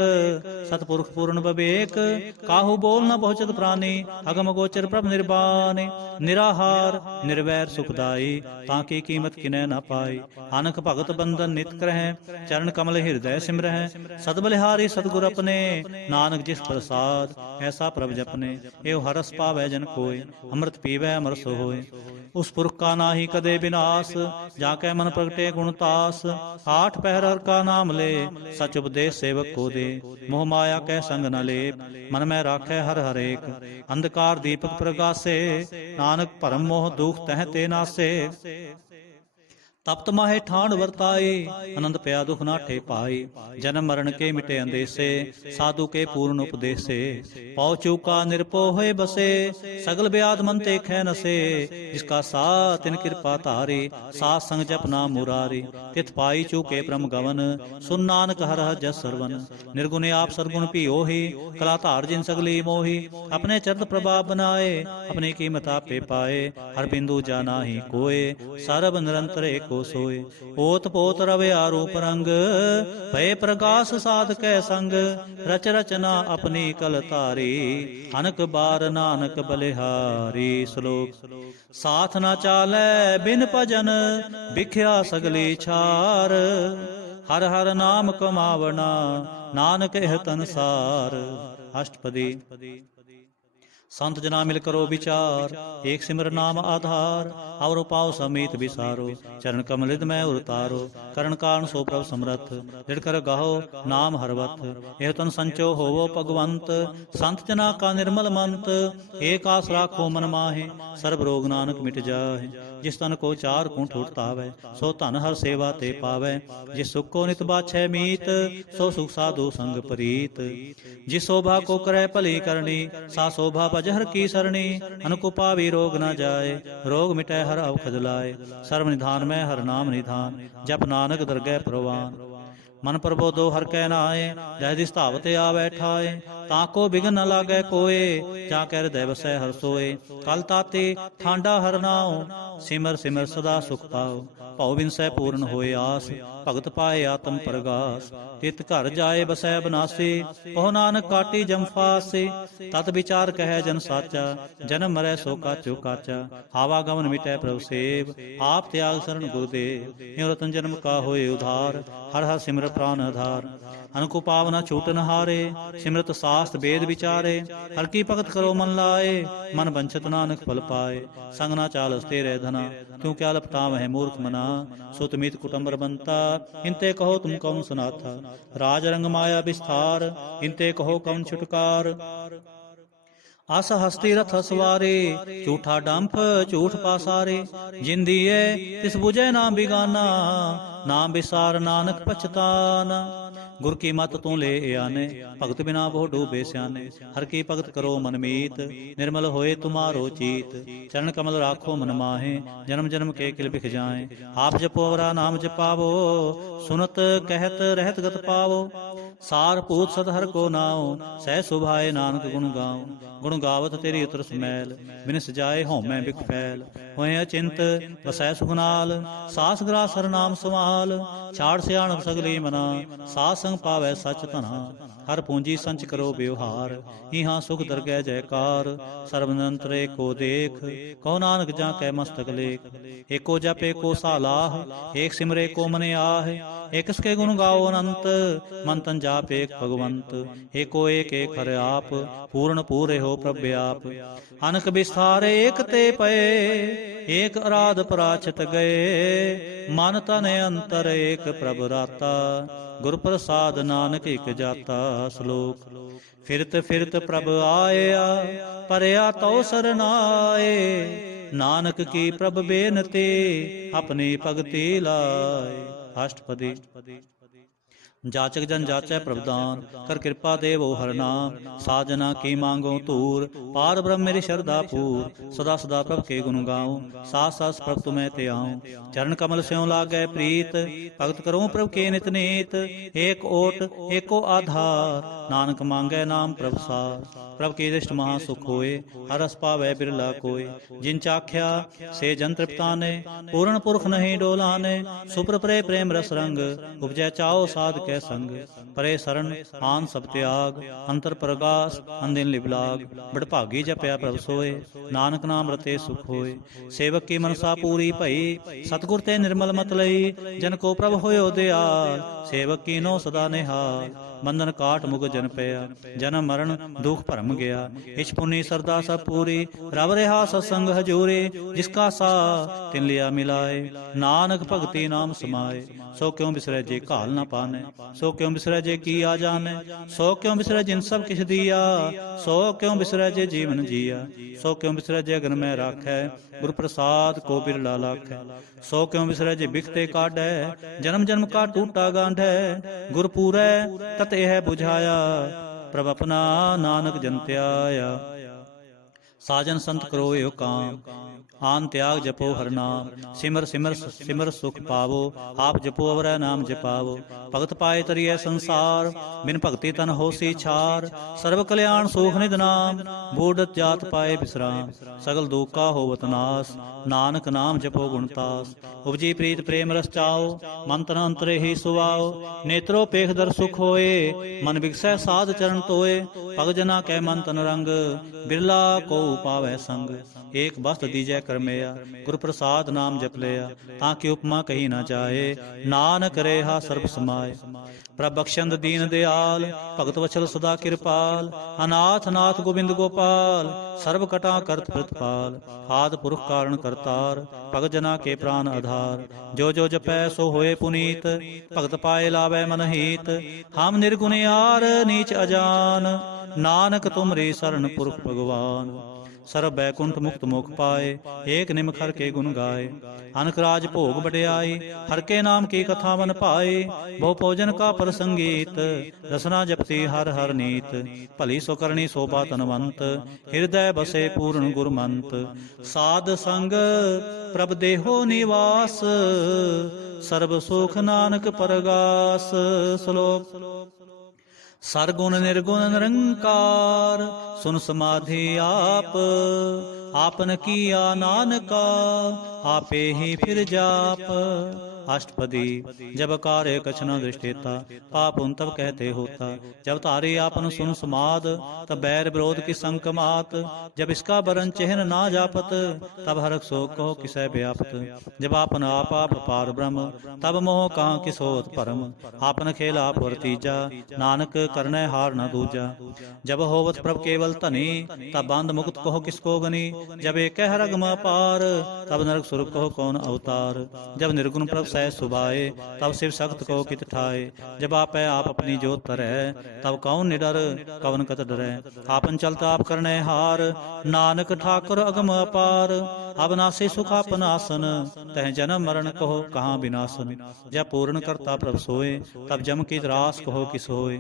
सतपुरख पूर्ण बबेक। काहू बोल न पहुँचत प्राणी, अगम गोचर प्रभ निर्बाने। निराहार निर्वैर सुखदाई, ताकि कीमत किनै न पाई। अनक भगत बंधन नित करह, चरण कमल हृदय सिमरह। सतबलिहारी सतगुर अपने, नानक जिस प्रसाद ऐसा प्रभ जपने। एव हरस पावै जन कोय, अमृत पीवै अमरस होय। उस पुरख का नाहि कदे विनाश, जाकै मन प्रगटे गुणतास। 8 पहर हर का नाम ले, सच उपदेश सेवक को दे। मोह माया कै संग न लेप, मन में राखै हर हर एक। अंधकार दीपक प्रगासे, नानक भरम मोह दुख तह ते नासे। ਤਪਤ ਮਾਹੇ ਠਾਂਡ ਵਰਤਾਏ ਆਨੰਦ ਪਿਆ ਦੁਖ ਨਾਠੇ ਪਾਏ ਜਨਮ ਮਰਨ ਕੇ ਮਿਟੇ ਅੰਦੇਸੇ ਸਾਧੂ ਕੇ ਪੂਰਨ ਉਪਦੇਸੇ ਪਉ ਚੂਕਾ ਨਿਰਪੋ ਹੋਏ ਬਸੇ ਸਗਲ ਬਿਆਦ ਮਨ ਤੇ ਖੈ ਨਸੇ ਜਿਸ ਕਾ ਸਾ ਤਿਨ ਕਿਰਪਾ ਧਾਰੇ ਸਾਧ ਸੰਗ ਜਪ ਨਾਮ ਮੁਰਾਰੇ ਤਿਤ ਪਾਈ ਚੂਕੇ ਬ੍ਰਹਮ ਗਵਨ ਸੁਨ ਨਾਨਕ ਹਰ ਹਰ ਜਸ ਸਰਵਨ ਨਿਰਗੁਣੇ ਆਪ ਸਰਗੁਣ ਭੀਓਹੀ ਕਲਾ ਧਾਰ ਜਿਨ ਸਗਲੀ ਮੋਹੀ ਆਪਣੇ ਚਰਨ ਪ੍ਰਭਾਵ ਬਨਾਏ ਆਪਣੇ ਕੀਮਤ ਆਪੇ ਪਾਏ ਹਰ ਬਿੰਦੂ ਜਾਨਾਹੀ ਕੋਏ ਸਰਬ ਨਿਰੰਤਰ ਏਕੋ सोए ओत पोत रवया रूप रंग भय प्रकाश साध कै संग रच रचना अपनी कल तारी अनक बार नानक बलिहारी। श्लोक साथ न चालै बिन भजन बिख्या सगली छार हर हर नाम कमावना नानक एह तनसार। अष्टपदी संत जना मिल करो विचार एक सिमर नाम आधार और पाओ समीत विसारो चरण कमलित में उतारो करण कारण सो प्रभ समरथ दृढ़ कर गाहो नाम हरवत यह तन संचो होवो भगवंत संत जना का निर्मल मंत एक आस राखो मन माहे सर्व रोग नानक मिट जाहे जिस तन को चार कुंठ उठतावै सो धन हर सेवा ते पावै जिस सुख को नित बाछै मीत सो सुख साधु संग प्रीत जिस शोभा को करे भली करनी सा शोभा जहर की सरणी अनुकुपावी रोग न जाए रोग मिटै हर अवखद लाए सर्व निधान में हर नाम निधान जप नानक दरगह प्रवान मन प्रबोधो हर कै नाए जह दिस धावत आवै ठाए ताको बिघन न लागै कोय जा कर हृदय वसै हर सोए कल ताते ठांडा हर नाओ सिमर सिमर सदा सुख पाओ भव बिनसै पूर्ण होए आस भगत पाए आत्म प्रगास तित घर जाए बसै बनासे कहो नानक काटी जम फासे तत विचार कह जन साचा जन्म मरै सो काचो काचा आवागमन मिटै प्रभु सेव आप त्याग शरण गुरुदेव यूं रतन जन्म का होए उधार हर हर सिमर प्राण आधार अनको पावना छूटन हारे सिमरत शास्त्र वेद विचारे हर की भगत करो मन लाए मन बंछत नानक फल पाए संग ना चालस तेरे धना क्यों क्या लपटाव है मूर्ख मना सुत मित कुटुंबर बनता इनते कहो तुम कौन सुनाथा राज रंग माया विस्तार इनते कहो कौन छुटकार अस हस्ती रथ सवारे झूठा डंफ झूठ पासारे जिंदीए तिस बुझे नाम बिगाना नाम विसार नानक पछताना गुर की मत तू ले आने भगत बिना बहु डूबे स्याने हर की भगत करो मन मीत निर्मल होए तुम्हारो चीत चरण कमल राखो मन माहे जन्म जन्म के किल बिख जाए आप जपो वरा नाम जपावो सुनत कहत रहत गत पावो सार पूत सत हर को नाओ सह सुभाए नानक गुण गाओ गुण गावत तेरी उतर समैल बिन सजाए होमै बिख फैल होए अचिंत वसै सुखनाल सास ग्रास हर नाम संभाल छाड़ सियाणप सगली मना सास संग पावै सच धना हर पूंजी संच करो व्यवहार इहाँ सुख दरगह जयकार सर्वनंत्र एको देख कहो नानक जा कै मस्तक लेख एको जप एको सालाह एक सिमरे को मने आह एक इसके गुण गाओ अनंत मन तन जाप एक भगवंत एको एक एक हर आप पूर्ण पूरे हो प्रभ्याप अनक विस्तार एक ते पए एक अराध पराचित गए मन तन अंतर एक प्रभ राता गुर प्रसाद नानक एक जाता। श्लोक फिरत फिरत प्रभ आया परया तो सरनाए नानक की प्रभ बेनते अपनी भगति लाए। अष्टपदी जाचक जन जाचै प्रभदान कर कृपा देवो हर नाम साजना की मांगो तूर पार ब्रह्म मेरी श्रद्धा पूर सदा सदा प्रभ के गुण गाऊं सास सास प्रभ तुम्हें ते आऊं चरण कमल स्यों लागै प्रीत भगत करो प्रभ के नित नीत एक ओट एको आधार नानक मांगै नाम प्रभ सार प्रभ की दृष्ट महा सुख होए हर रस पावै बिरला कोय जिन चाख्या से जन तृप्ताने पूर्ण पुरख नहीं डोलाने सुप्र प्रे प्रेम रस रंग उपजै चाओ साध कै संग परे शरण आन सब त्याग अंतर प्रगास अंदिन लिबलाग बड़भागी जपया प्रभ सोए नानक नाम रते सुख होए सेवक की मनसा पूरी भई सतगुर ते निर्मल मत लई जन को प्रभ होयो दयाल सेवक की नो सदा निहाल ਬੰਧਨ ਕਾਟ ਮੁਗ ਜਨ ਪਿਆ, ਜਨਮ ਮਰਨ ਦੁਖ ਭਰਮ ਗਿਆ। ਇਛ ਪੁਨੀ ਸਰਦਾ ਸਭ ਪੂਰੀ, ਰਬ ਰਿਹਾ ਸਤਸੰਗ ਹਜੂਰੀ। ਜਿਸਕਾ ਸਾ ਤਿਨ ਲਿਆ ਮਿਲਾਏ, ਨਾਨਕ ਭਗਤੀ ਨਾਮ ਸਮਾਏ। ਸੋ ਕਿਉ ਬਿਸਰੈ ਜੇ ਘਾਲ ਨਾ ਪਾਨੈ, ਸੋ ਕਿਉ ਬਿਸਰੈ ਜੇ ਕੀ ਆ ਜਾਣੈ। ਸੋ ਕਿਉ ਬਿਸਰੈ ਜਿਨ ਸਭ ਕਿਛ ਦੀਆ, ਸੋ ਕਿਉ ਬਿਸਰੈ ਜੇ ਜੀਵਨ ਜੀਆ। ਸੋ ਕਿਉ ਬਿਸਰੈ ਜੇ ਅਗਨ ਮੈਂ ਰਾਖੈ, ਗੁਰ ਪ੍ਰਸਾਦ ਕੋ ਬਿਰਲਾ ਲਾਖੈ। ਸੋ ਕਿਉ ਬਿਸਰੈ ਜੇ ਬਿਖਤੇ ਕਾਢੈ, ਜਨਮ ਜਨਮ ਕਾ ਟੂਟਾ ਗਾਂਢੈ। ਗੁਰ ਪੂਰੈ ਤਤ ਇਹ ਬੁਝਾਇਆ, ਪ੍ਰਭ ਆਪਣਾ ਨਾਨਕ ਜਨ ਧਿਆਇਆ। ਸਾਜਨ ਸੰਤ ਕਰੋ ਏਉ ਕਾਮ, ਆਨ ਤਿਆਗ ਜਪੋ ਹਰਿ ਨਾਮ। ਸਿਮਰ ਸਿਮਰ ਸਿਮਰ ਸੁਖ ਪਾਵੋ, ਆਪ ਜਪੋ ਅਵਰੈ ਨਾਮ ਜਪਾਵੋ। ਭਗਤ ਪਾਏ ਤਰੀਐ ਸੰਸਾਰ, ਬਿਨ ਭਗਤੀ ਤਨ ਹੋਸੀ ਛਾਰ। ਸਰਬ ਕਲਿਆਣ ਸੂਖ ਨਿਧ ਨਾਮ, ਬੂਢਤ ਜਾਤ ਪਾਏ ਬਿਸਰਾਮ। ਸਗਲ ਦੁਖ ਕਾ ਹੋਵਤ ਨਾਸ, ਨਾਨਕ ਨਾਮ ਜਪੋ ਗੁਣਤਾਸ। ਉਪਜੀ ਪ੍ਰੀਤ ਪ੍ਰੇਮ ਰਸ ਚਾਓ, ਮਨ ਤਨ ਅੰਤਰੇ ਹੀ ਸੁਵਾਓ। ਨੇਤਰੋ ਪੇਖ ਦਰ ਸੁਖ ਹੋਏ, ਮਨ ਵਿਗਸੈ ਸਾਧ ਚਰਨ ਤੋਏ। ਭਗ ਜਨਾ ਕੈ ਮਨ ਤਨ ਰੰਗ, ਬਿਰਲਾ ਕੋ ਪਾਵੈ ਸੰਗ। ਏਕ ਬਸਤ ਦੀਜੈ ਕਰਮਿਆ, ਗੁਰ ਪ੍ਰਸਾਦ ਨਾਮ ਜਪ ਲਿਆ। ਤਾਂ ਕਿ ਉਪਮਾ ਕਹੀ ਨਾ ਜਾਏ, ਨਾਨਕ ਰੇਹਾ ਸਰਬ ਸਮਾਏ। ਪ੍ਰਭ ਬਖਸ਼ੰਦ ਦੀਨ ਦਿਆਲ, ਭਗਤ ਵਛਲ ਸਦਾ ਕਿਰਪਾਲ। ਅਨਾਥ ਨਾਥ ਗੋਬਿੰਦ ਗੋਪਾਲ, ਸਰਬ ਕਟਾ ਕਰਤ ਪ੍ਰਤਪਾਲ। ਆਦਿ ਪੁਰਖ ਕਾਰਨ ਕਰਤਾਰ, ਭਗਤ ਜਨਾ ਕੇ ਪ੍ਰਾਨ ਆਧਾਰ। ਜੋ ਜੋ ਜਪੈ ਸੋ ਹੋਏ ਪੁਨੀਤ, ਭਗਤ ਪਾਏ ਲਾਵੈ ਮਨ ਹੀਤ। ਹਮ ਨਿਰਗੁਣਿਆਰ ਨੀਚ ਅਜਾਨ, ਨਾਨਕ ਤੁਮਰੀ ਸਰਣ ਪੁਰਖ ਭਗਵਾਨ। ਸਰਬ ਬੈਕੁੰਠ ਮੁਕਤ ਮੁਖ ਪਾਏ, ਏਕ ਨਿਮਖ ਹਰਿ ਕੇ ਗੁਣ ਗਾਏ। ਅਨਕ ਰਾਜ ਭੋਗ ਵਡਿਆਈ, ਹਰਿ ਕੇ ਨਾਮ ਕੀ ਕਥਾ ਮਨ ਭਾਏ। ਬਹੁ ਭੋਜਨ ਕਾ ਪ੍ਰਸੰਗੀਤ, ਰਸਨਾ ਜਪਤੀ ਹਰ ਹਰ ਨੀਤ। ਭਲੀ ਸੋ ਕਰਨੀ ਸੋਭਾ ਤਨਵੰਤ, ਹਿਰਦੈ ਬਸੇ ਪੂਰਨ ਗੁਰਮੰਤ। ਸਾਧ ਸੰਗ ਪ੍ਰਭ ਦੇਹੋ ਨਿਵਾਸ, ਸਰਬ ਸੁਖ ਨਾਨਕ ਪਰਗਾਸ। ਸ਼ਲੋਕ ਸਰਗੁਣ ਨਿਰਗੁਣ ਨਿਰੰਕਾਰ, ਸੁਨ ਸਮਾਧੀ ਆਪ। ਆਪਨ ਕੀਆ ਨਾਨਕਾ, ਆਪੇ ਹੀ ਫਿਰ ਜਾਪ। अष्टपदी जब कार्य कछ न दृष्टेता, पाप उन तब कहते होता। जब तारे आपन सुन समाद, तब बैर विरोध की संकमात। जब इसका बरन चिन्ह ना जापत, तब हरक सो कहो किसै व्यापत। जब आपन आप पार ब्रह्म, तब मोह कहाँ किस होत परम। आपन खेल आप वर्तीजा, नानक करनै हार न दूजा। जब होवत प्रभ केवल धनी, तब बंद मुक्त कहो किसको गनी। जब एक हरगम अपार, तब नरक सुरभ कहो कौन अवतार। जब निर्गुण प्रभ सह सुभाए, तब शिव सख्त को कित ठाए। जब आपै आप अपनी जोत तरह, तब कौन निडर कवन कत डरै। आपन चलत आप करनै हार, नानक ठाकुर अगम अपार। अविनाशी सुख आपन आसन, तह जन्म मरण कहो कहाँ विनाशन। जब पूर्ण करता प्रभ सोए, तब जम की त्रास कहो किस होए।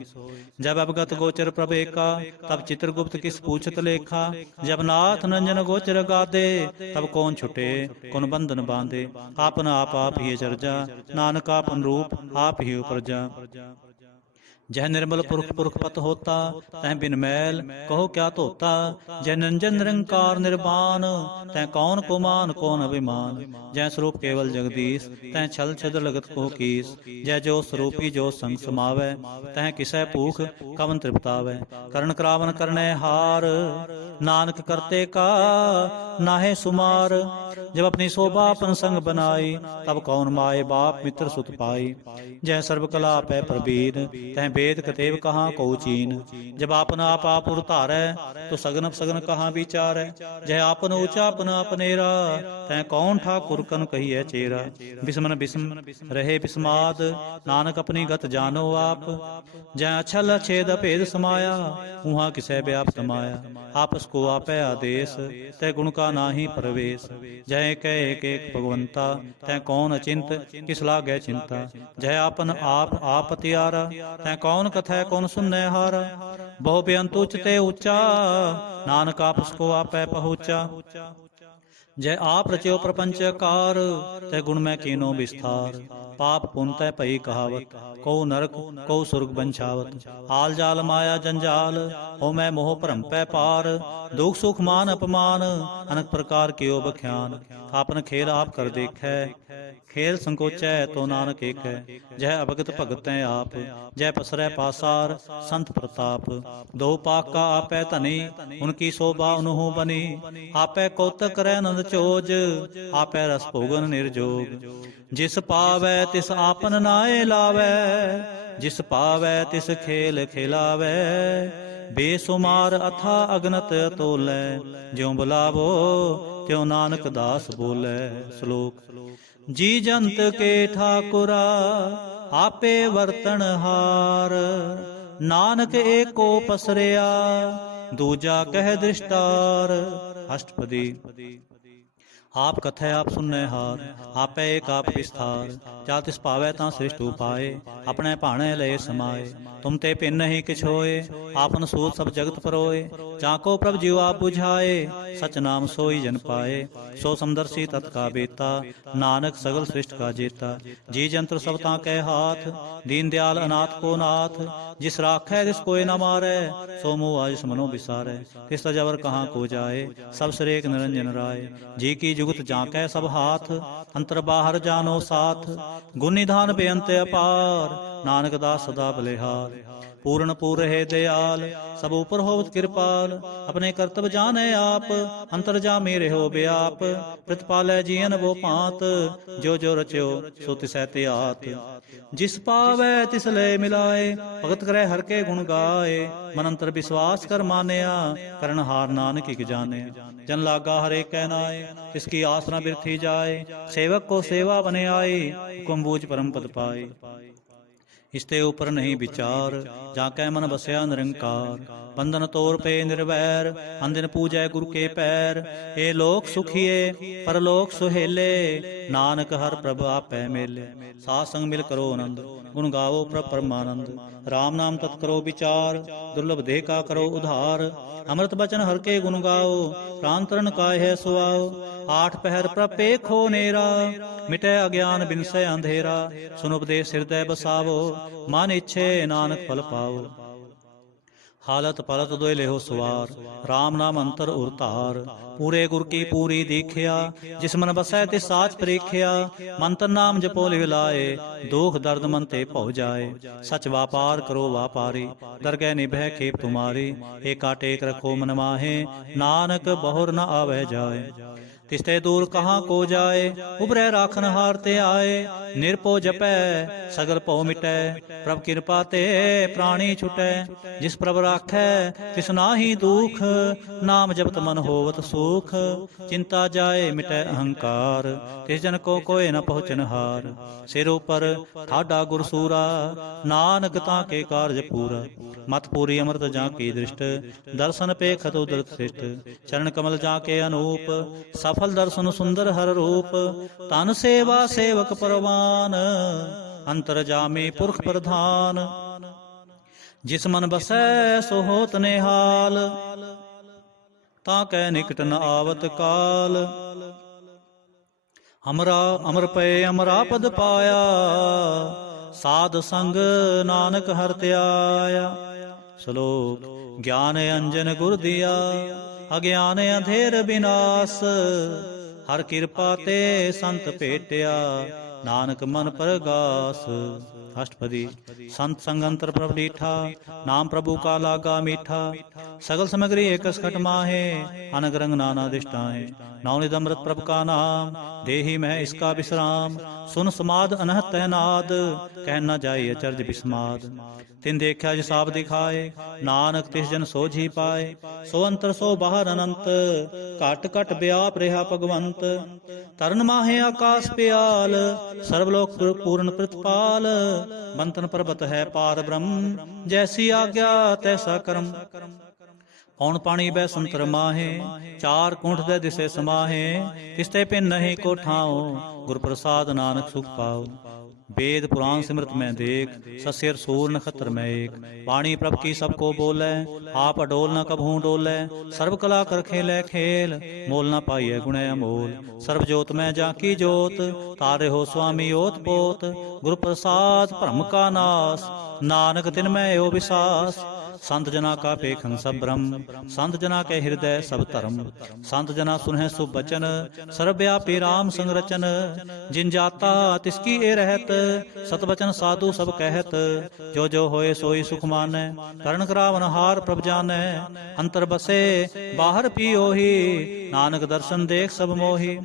जब अवगत गोचर प्रभ एका, तब चित्रगुप्त किस पूछत लेखा। जब नाथ नंजन गोचर गादे, तब कौन छुटे कौन बंधन बांधे। आपन आप ही चर्जा, नानक आपन रूप आप ही उपरजा। जह निर्मल पुरख पुरख पत होता, तह बिन मैल कहो क्या धोता। जह निरंजन निरंकार निर्वाण, तह कौन को मान कौन अभिमान। जह स्वरूप केवल जगदीश, तह छल छिद्र लगत को कीस। जह जो स्वरूपी जो संग समावै, तह किसै भूख कवन तृप्तावै। करण करावन करनै हार, नानक करते का नाहे सुमार। जब अपनी शोभा अपन संग बनाई, तब कौन माए बाप मित्र सुत पाई। जह सर्व कला पै प्रवीण, तह वेद कतेव कहाँ को चीन। जब आपन आप उर धारै, तो सगन सगन कहाँ विचारै। जह आपन ऊंचा अपन अपनेरा, तह कौन ठाकुर कन कहिए चेरा। बिस्मन बिस्म रहे बिस्माद, नानक अपनी गत जानो आप। जह अछल छेद भेद समाया, उहाँ किसै व्याप्त माया। आपस को आपै आदेश, तह गुण का नाहि प्रवेश। जय कह एक एक भगवंता, तह कौन अचिंत किस लागै चिंता। जय आपन आप त्यारा, तह कौन कथै कौन सुनै हारा। बहु बेअंत उच्च ते ऊंचा, नानक आपस को आपै पहुँचा। जय आप रच्यो प्रपंच कार, तह गुण मैं कीनो विस्तार। पाप पुन तै भई कहावत, को नरक को सुर्ग बंछावत। आल जाल माया जंजाल, हो मैं मोह भरम पै पार। दुख सुख मान अपमान, अनेक प्रकार कियो बख्यान। आपन खेल आप कर देखै, खेल संकोचै तो नानक एक है। जय अभगत भगत तै आप, जय पसरै पासार संत प्रताप। दो पाक का आपै धनी, उनकी शोभा उनहु बनी। आपै कौतक करै नंद चोज, आपै रस भोगन निर्जोग। जिस पावै ਤਿਸ ਆਪਨ ਨਾਏ ਲਾਵੈ, ਜਿਸ ਪਾਵੈ ਤਿਸ ਖੇਲ ਖਿਲਾਵੈ। ਬੇਸੁਮਾਰ ਅਥਾ ਅਗਨਤ ਤੋਲੈ, ਜਿਉ ਬੁਲਾਵੋ ਤਿਉ ਨਾਨਕ ਦਾਸ ਬੋਲੇ। ਸ਼ਲੋਕ। ਜੀ ਜੰਤ ਕੇ ਠਾਕੁਰਾ ਆਪੇ ਵਰਤਨ ਹਾਰ, ਨਾਨਕ ਏਕੋ ਪਸਰਿਆ ਦੂਜਾ ਕਹਿ ਦ੍ਰਿਸ਼ਟਾਰ। ਅਸ਼ਟਪਦੀ। ਆਪ ਕਥੈ ਆਪ ਸੁਨੈ ਹਾਰ, ਆਪੈ ਏਕ ਆਪ ਵਿਸਥਾਰ। ਜਾ ਤਿਸ ਭਾਵੈ ਤਾਂ ਸ੍ਰਿਸ਼ਟ ਉਪਾਏ, ਆਪਣੇ ਭਾਣੇ ਲਏ ਸਮਾਏ। ਤੁਮ ਤੇ ਭਿੰਨ ਨਹੀਂ ਕਿਛ ਹੋਏ, ਆਪਨ ਸੂਤ ਸਭ ਜਗਤ ਪਰੋਏ। ਜਾ ਕੋ ਪ੍ਰਭ ਜਿਉ ਆਪ 부ਝਾਏ, ਸਚ ਨਾਮ ਸੋਈ ਜਨ ਪਾਏ। ਸੋ ਸਮਦਰਸੀ ਤਤ ਕਾ ਬੇਤਾ, ਨਾਨਕ ਸਗਲ ਸ੍ਰਿਸ਼ਟ ਕਾ ਜੇਤਾ। ਜੀ ਜੰਤਰ ਸਭ ਤਾਂ ਕੈ ਹਾਥ, ਦੀਨ ਦਿਆਲ ਅਨਾਥ ਕੋ ਨਾਥ। ਜਿਸ ਰਾਖੈ ਤਿਸ ਕੋਇ ਨ ਮਾਰੈ, ਸੋ ਮੋਹ ਆਇਸ ਮਨੋ ਬਿਸਾਰੈ। ਤਿਸ ਤਜਵਰ ਕਹਾਂ ਕੋ ਜਾਏ, ਸਭ ਸ੍ਰੇਕ ਨਿਰੰਜਨ ਰਾਏ। ਜੀ ਕੀ ਜੁਗਤ ਜਾਂ ਕੈ ਸਭ ਹਾਥ, ਅੰਤਰ ਬਾਹਰ ਜਾਨੋ ਸਾਥ। ਗੁਣ ਨਿਧਾਨ ਬੇਅੰਤ ਅਪਾਰ, ਨਾਨਕ ਦਾਸ ਸਦਾ ਬਲਿਹਾਰ। ਪੂਰਨ ਪੂਰ ਹੈ ਦਿਆਲ, ਸਭ ਉਪਰ ਹੋਵਤ ਕਿਰਪਾਲ। ਆਪਣੇ ਕਰਤਬ ਜਾਣੈ ਆਪ, ਅੰਤਰ ਜਾਮੇ ਰਹਿਓ ਬਿਆਪ। ਪ੍ਰਤਪਾਲੈ ਜੀਅਨ ਬੋ ਭਾਂਤ, ਜੋ ਜੋ ਰਚਿਓ ਸੋ ਤਿਸੈ ਤੇ ਆਤ। ਜਿਸ ਪਾਵੈ ਤਿਸ ਲੈ ਮਿਲਾਏ, ਭਗਤ ਕਰੈ ਹਰ ਕੇ ਗੁਣ ਗਾਏ। ਮਨ ਅੰਤਰ ਵਿਸ਼ਵਾਸ ਕਰ ਮਾਨਿਆ, ਕਰਨ ਹਾਰ ਨਾਨਕ ਇਕ ਜਾਣਿਆ। ਜਨ ਲਾਗਾ ਹਰੇ ਕੈ ਨਾਏ, ਤਿਸ ਕੀ ਆਸ ਨ ਬਿਰਥੀ ਜਾਏ। ਸੇਵਕ ਕੋ ਸੇਵਾ ਬਨ ਆਈ, ਹੁਕਮ ਬੂਝ ਪਰਮ ਪਦ ਪਾਏ। ਇਸਤੇ ਉਪਰ ਨਹੀਂ ਵਿਚਾਰ, ਜਾ ਕੈ ਮਨ ਬਸਿਆ ਨਿਰੰਕਾਰ। ਬੰਧਨ ਤੋਰ ਪੇ ਨਿਰਵੈਰ, ਅੰਦਿਨ ਪੂਜੈ ਗੁਰ ਕੇ ਪੈਰ। ਏ ਲੋਕ ਸੁਖੀਏ ਪਰਲੋਕ ਸੁਹੇਲੇ, ਨਾਨਕ ਹਰ ਪ੍ਰਭ ਆਪੈ ਮੇਲੇ। ਸਾਧ ਸੰਗ ਮਿਲ ਕਰੋ ਆਨੰਦ, ਗੁਣ ਗਾਵੋ ਪ੍ਰਭ ਪਰਮਾਨੰਦ। ਰਾਮ ਨਾਮ ਤਤ ਕਰੋ ਵਿਚਾਰ, ਦੁਰਲਭ ਦੇਹ ਕਾ ਕਰੋ ਉਧਾਰ। ਅੰਮ੍ਰਿਤ ਬਚਨ ਹਰ ਕੇ ਗੁਣ ਗਾਓ, ਪ੍ਰਾਨ ਤਰਨ ਕਾਹੈ ਸੁਆਓ। ਆਠ ਪਹਿਰ ਪ੍ਰਭ ਪੇਖੋ ਨੇਰਾ, ਮਿਟੈ ਅਗਿਆਨ ਬਿਨਸੈ ਅੰਧੇਰਾ। ਸੁਨ ਉਪਦੇਸ਼ ਹਿਰਦੈ ਬਸਾਵੋ, ਮਨ ਇੱਛੇ ਨਾਨਕ ਫਲ ਪਾਓ। ਹਾਲਤ ਪਲਤ ਦੋਇ ਲਿਹੋ ਸਵਾਰ, ਰਾਮ ਨਾਮ ਅੰਤਰ ਉਰ ਧਾਰ। ਪੂਰੇ ਗੁਰ ਕੀ ਪੂਰੀ ਦੀਖਿਆ, ਜਿਸ ਮਨ ਬਸੈ ਤਿਸ ਸਾਚ ਪ੍ਰੀਖਿਆ। ਮੰਤਰ ਨਾਮ ਜਪੋ ਲਿਵ ਲਾਏ, ਦੁਖ ਦਰਦ ਮਨ ਤੇ ਭਉ ਜਾਏ। ਸਚ ਵਾਪਾਰ ਕਰੋ ਵਾਪਾਰੀ, ਦਰਗਹਿ ਨਿਭੈ ਖੇਪ ਤੁਮਾਰੀ। ਏਕਾ ਟੇਕ ਰਖੋ ਮਨ ਮਾਹੇ, ਨਾਨਕ ਬਹੁਰ ਨ ਆਵੈ ਜਾਏ। ਤਿਸਤੇ ਦੂਰ ਕਹਾਂ ਕੋ ਜਾਏ, ਉਬਰੈ ਰਾਖਨ ਹਾਰ ਤੇ ਆਏ। ਨਿਰਭਉ ਜਪੈ ਸਗਲ ਭਉ ਮਿਟੈ, ਪ੍ਰਭ ਕਿਰਪਾ ਤੇ ਪ੍ਰਾਣੀ ਛੁਟੈ। ਜਿਸ ਪ੍ਰਭ ਰਾਖੈ ਤਿਸ ਨਾਹੀ ਦੁਖ, ਨਾਮ ਜਪਤ ਮਨ ਹੋਵਤ ਸੁਖ। ਚਿੰਤਾ ਜਾਏ ਮਿਟੈ ਅਹੰਕਾਰ, ਤਿਸ ਜਨ ਕੋ ਕੋਇ ਨ ਪਹੁੰਚਨ ਹਾਰ। ਸਿਰ ਉਪਰ ਠਾਡਾ ਗੁਰ ਸੂਰਾ, ਨਾਨਕ ਤਾਂ ਕੇ ਕਾਰਜ ਪੂਰਾ। ਮਤ ਪੂਰੀ ਅੰਮ੍ਰਿਤ ਜਾਂ ਕੀ ਦ੍ਰਿਸ਼ਟ, ਦਰਸ਼ਨ ਪੇਖਤ ਉਦਰਤ ਸਿਸ਼ਟ। ਚਰਨ ਕਮਲ ਜਾਂ ਕੇ ਅਨੂਪ, ਸਫਲ ਦਰਸ਼ਨ ਸੁੰਦਰ ਹਰ ਰੂਪ। ਤਨ ਸੇਵਾ ਸੇਵਕ ਪਰਵਾਨ, ਅੰਤਰ ਜਾਮੇ ਪੁਰਖ ਪ੍ਰਧਾਨ। ਜਿਸ ਮਨ ਬਸੈ ਸੋ ਹੋਤ ਨਿਹਾਲ, ਤਾਂ ਕੈ ਨਿਕਟ ਨ ਆਵਤ ਕਾਲ। ਅਮਰਾ ਅਮਰ ਪਏ ਅਮਰਾ ਪਦ ਪਾਇਆ, ਸਾਧ ਸੰਗ ਨਾਨਕ ਹਰਿ ਧਿਆਇਆ। ਸ਼ਲੋਕ। ਗਿਆਨ ਅੰਜਨ ਗੁਰ ਦੀਆ, ਅਗਿਆਨ ਅੰਧੇਰ ਬਿਨਾਸ਼। ਹਰ ਕਿਰਪਾ ਤੇ ਸੰਤ ਭੇਟਿਆ, ਨਾਨਕ ਮਨ ਪਰਗਾਸ। ਅਸ਼ਟਪਦੀ। ਸੰਤ ਸੰਗ ਅੰਤਰ ਪ੍ਰਭ ਡੀਠਾ, ਨਾਮ ਪ੍ਰਭੂ ਕਾ ਲਾਗਾ ਮੀਠਾ। ਸਗਲ ਸਮਗਰੀ ਏਕਸ ਖਟ ਮਾਹੇ, ਅਨਗ ਰੰਗ ਨਾਨਾ ਦਿਸ਼ਟਾਹੇ। ਨੌ ਨਿਧ ਅੰਮ੍ਰਿਤ ਪ੍ਰਭ ਕਾ ਨਾਮ, ਦੇਹੀ ਮੈਂ ਇਸਕਾ ਵਿਸਰਾਮ। ਸੁਨ ਸਮਾਦ ਅਨਹਤ ਨਾਦ, ਕਹਿ ਨ ਜਾਈ ਅਚਰਜ ਬਿਸਮਾਦ। ਤਿਨ ਦੇਖਿਆ ਜਿ ਸਾਬ ਦਿਖਾਏ, ਨਾਨਕ ਤਿਸ ਜਨ ਸੋਝੀ ਪਾਏ। ਸੋ ਅੰਤਰ ਸੋ ਬਾਹਰ ਅਨੰਤ, ਘਟ ਘਟ ਵਿਆਪ ਰਿਹਾ ਭਗਵੰਤ। ਤਰਨ ਮਾਹੇ ਆਕਾਸ ਪਿਆਲ, ਸਰਬ ਲੋਕ ਪੂਰਨ ਪ੍ਰਤਪਾਲ। ਬੰਤਨ ਪਰਬਤ ਹੈ ਪਾਰ ਬ੍ਰਹਮ, ਜੈਸੀ ਆਗਿਆ ਤੈਸਾ ਕਰਮ। ਪੌਣ ਪਾਣੀ ਬੈ ਸੰਤਰ ਮਾਹੇ, ਚਾਰ ਕੁੰਠ ਦੇ ਦਿਸੇ ਸਮਾਹੇ। ਤਿਸਤੇ ਪਿੰਨ ਨਹੀਂ ਕੋ ਠਾਓ, ਗੁਰ ਪ੍ਰਸਾਦ ਨਾਨਕ ਸੁਖ ਪਾਓ। वेद पुराण सिमरत में देख, ससिर सूर नखत्र में एक। वाणी प्रभ की सबको बोले, आप अडोल न कबहू डोले। सर्व कला कर खेले खेल, मोल न पाइए गुणे अमोल। सर्व जोत में जाकी जोत, तारे हो स्वामी ओत पोत। गुरु प्रसाद भ्रम का नाश, नानक तिन में यो विसास। संत जना का पेखन सब ब्रह्म, संत जना के हृदय सब धर्म। संत जना सुनह सुभ बचन, सर्वव्यापी राम संग रचन। जिन जाता तिसकी ए रहत, सत बचन साधु सब कहत। जो जो होए सोई सुख मानै, करण करावन हार प्रभ जानै। अंतर बसे बाहर पियोही, नानक दर्शन देख सब मोहि।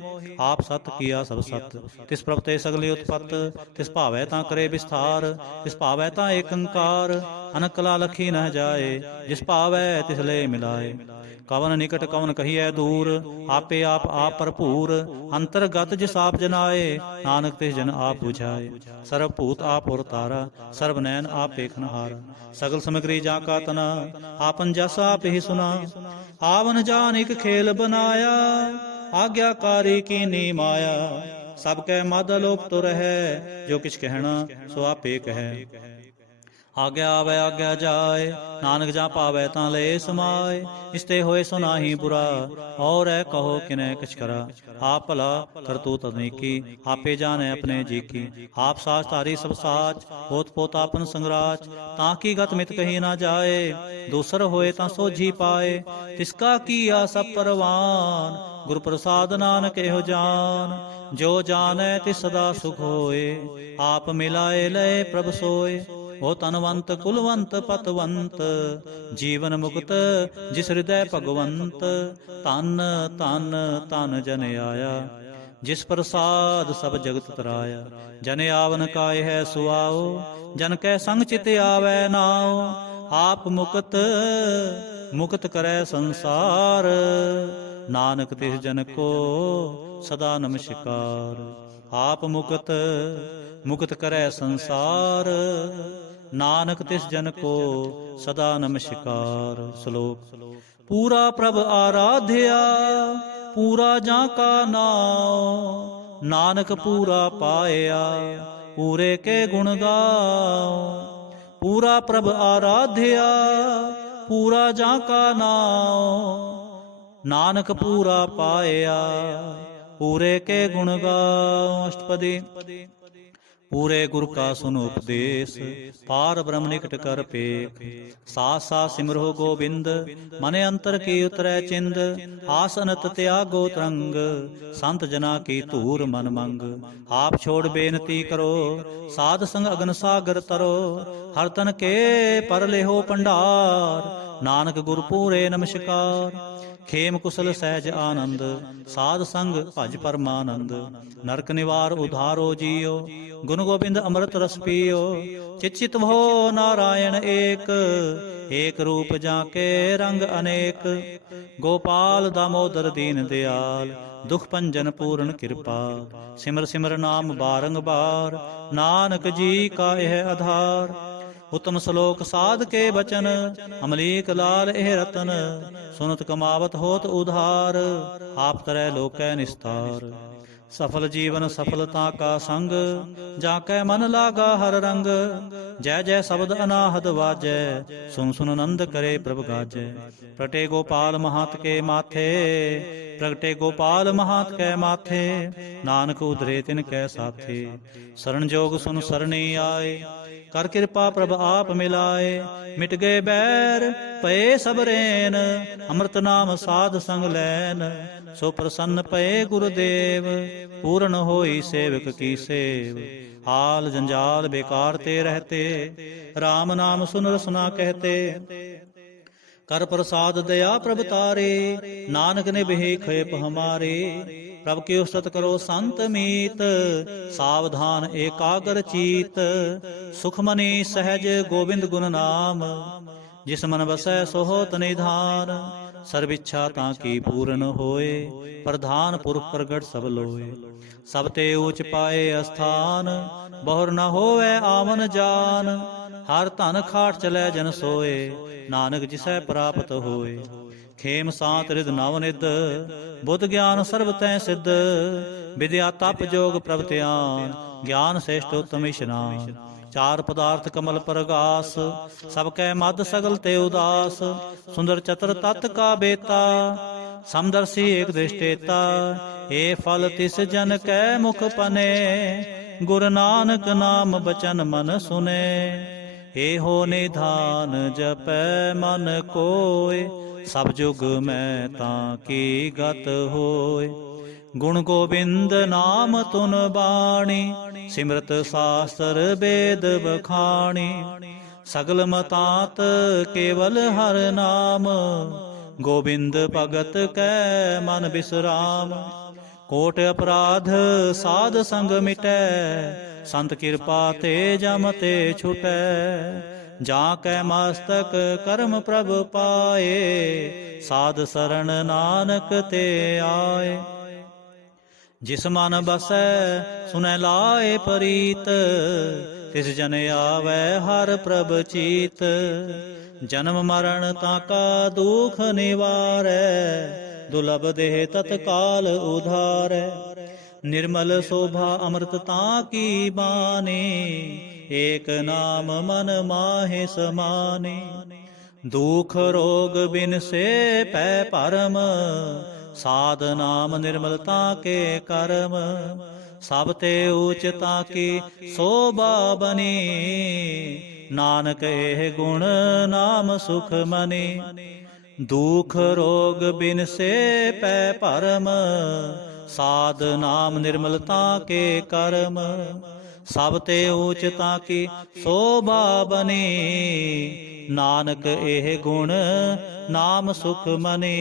आप सत किया सब सत, तिस प्रभ ते सगली उत्पत। तिस भावै तां करे विस्तार, तिस भावै तां एकंकार। अनकला लखी न जाए, जिस भावै तिस ले मिलाए। कवन निकट कवन कहिए दूर, आपे आप भरपूर। अंतरगत जिस आप जनाए, नानक तिस जन आप बुझाए। सर्व भूत आप और तारा, सर्व नैन आप देखनहारा। सगल समग्री जा का तना, आपन जस आप ही सुना। आवन जान एक खेल बनाया, आज्ञाकारी की नी माया। सब कै मद लोक तो रहे, जो किछ कहना सो आपे कहे। आज्ञा आवे आज्ञा जाए, नानक जा पावै तां ले समाए। इसते होए सो नाहि बुरा, और है कहो किनै किछ करा। आप भला करतूत अनेकी, आपे जाने अपने जी की। आप साच धारी सब साच, होत पोत आपन संगराच। ताकि गत मित कही ना जाए, दूसर होए तां सोझी पाए। तिसका किया सब परवान, गुर प्रसाद नानक एहो जान। जो जानै तिस सदा सुख होए, आप मिलाए लय प्रभ सोए। हो तनवंत कुलवंत पतवंत, जीवन मुक्त जिस हृदय भगवंत। तन तन तन जन आया, जिस प्रसाद सब जगत तराया। जन आवन काय है सुआओ, जन कै संग चित आवे नाओ। आप मुक्त मुक्त करे संसार, नानक तिस जन को सदा नमस्कार। आप मुक्त मुक्त करे संसार, नानक तिस जन को सदा नमस्कार। श्लोक। पूरा प्रभ आराध्या, पूरा जाका नाम। नानक पूरा पाया, पूरे के गुण गाओ। पूरा प्रभ आराध्या, पूरा जाका नाम। नानक पूरा पाया, पूरे के गुण गाओ। अष्टपदी। पूरे गुरु का सुनो उपदेश, पार ब्रह्म निकट कर पेख। सास सास सिमरो गोबिंद, मने अंतर की उतरै चिंद। आसनत त्यागो तरंग, संत जना की धूर मन मंग। आप छोड़ बेनती करो, साध संग अगन सागर तरो। हर तन के पर लेहो भंडार, नानक गुरु पूरे नमस्कार। खेम कुशल सहज आनंद, साध संग भज परमानंद। नरक निवार उधारो जियो, गुण गोबिंद अमृत रस पियो। चिचित भो नारायण एक, एक रूप जाके रंग अनेक। गोपाल दामोदर दीन दयाल, दुख भंजन पूर्ण कृपा। सिमर सिमर नाम बारंबार, नानक जी का यह आधार। उत्तम श्लोक साध के बचन, अमलीक लाल एह रतन। सुनत कमावत होत उधार, आप तरह लोकै निस्तार। सफल जीवन सफलता का संग, जाकै मन लागा हर रंग। जय जय शब्द अनाहद वाजै, सुन सुन नंद करे प्रभ गाजै। प्रगटे गोपाल महात के माथे, प्रगटे गोपाल महात के माथे। नानक उधरे तिन कै साथे, शरण जोग सुन सरणी आए। कर कृपा प्रभ आप मिलाए, मिट गए बैर पए सब रैन। अमृत नाम साध संग लैन, सो प्रसन्न पए गुरुदेव। पूर्ण होई सेवक की सेव, हाल जंजाल बेकार ते रहते। राम नाम सुन रसना कहते, कर प्रसाद दया प्रभ तारे। नानक ने बहे खेप हमारे, प्रभ के उस्तत करो संत मीत। सावधान एकाग्र चीत, सुखमनी सहज गोविंद गुण नाम। जिस मन बसै सो होत निधान, सर्व इच्छा ताकी पूर्ण होए। प्रधान पुरख प्रगट सब लोए, सब ते ऊच पाए अस्थान। बहुर न होवे आवन जान, हर धन खाट चलै जन सोए। नानक जिसै प्राप्त होए, खेम सांत रिद नव निद। बुद्ध ज्ञान सर्व तै सिद्ध, विद्या तप जोग प्रभ ध्यान। ज्ञान श्रेष्ठ उत्तम इशनान, चार पदार्थ कमल परगास। सब कै मद सगल ते उदास, सुंदर चतर तत् का बेता। समदर्शी एक दृष्टेता, ए फल तिस जन कै मुख पने। गुरु नानक नाम बचन मन सुने, ए हो निधान जपै मन कोय। सब जुग मैं ताकी गत होय, गुण गोबिंद नाम तुन बाणी। सिमरत शास्त्र वेद बखाणी, सगल मतात केवल हर नाम। ਗੋਬਿੰਦ ਭਗਤ ਕੈ ਮਨ ਬਿਸਰਾਮ। ਕੋਟ ਅਪਰਾਧ ਸਾਧ ਸੰਗ ਮਿਟੈ, ਸੰਤ ਕਿਰਪਾ ਤੇ ਜਮ ਤੇ ਛੁਟੈ। ਜਾਂ ਕੈ ਮਸਤਕ ਕਰਮ ਪ੍ਰਭ ਪਾਏ, ਸਾਧ ਸਰਣ ਨਾਨਕ ਤੇ ਆਏ। ਜਿਸ ਮਨ ਬਸੈ ਸੁਨੈ ਲਾਏ ਪ੍ਰੀਤ, ਤਿਸ ਜਨ ਆਵੈ ਹਰ ਪ੍ਰਭ ਚੀਤ। ਜਨਮ ਮਰਨ ਤਾਕਾ ਦੁਖ ਨਿਵਾਰੈ, ਦੁਲਭ ਦੇਹ ਤਤਕਾਲ ਉਧਾਰੈ। ਨਿਰਮਲ ਸ਼ੋਭਾ ਅੰਮ੍ਰਿਤ ਤਾਂ ਕੀ ਬਾਣੀ, ਏਕ ਨਾਮ ਮਨ ਮਾਹਿ ਸਮਾਨੀ। ਦੁਖ ਰੋਗ ਬਿਨ ਸੇ ਪੈ ਭਰਮ, ਸਾਧ ਨਾਮ ਨਿਰਮਲਤਾ ਕੇ ਕਰਮ। ਸਭ ਤੇ ਊਚ ਤਾਂ ਕੀ ਸੋਭਾ ਬਨੀ, ਨਾਨਕ ਇਹ ਗੁਣ ਨਾਮ ਸੁਖ ਮਨੀ। ਦੁਖ ਰੋਗ ਬਿਨ ਸੇ ਪੈ ਭਰਮ, ਸਾਧ ਨਾਮ ਨਿਰਮਲਤਾ ਕੇ ਕਰਮ। ਸਭ ਤੇ ਊਚ ਤਾਂ ਕੀ ਸੋਭਾ ਬਨੀ, ਨਾਨਕ ਇਹ ਗੁਣ ਨਾਮ ਸੁਖ ਮਨੀ।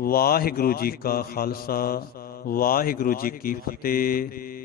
ਵਾਹਿਗੁਰੂ ਜੀ ਕਾ ਖਾਲਸਾ, ਵਾਹਿਗੁਰੂ ਜੀ ਕੀ ਫਤਿਹ।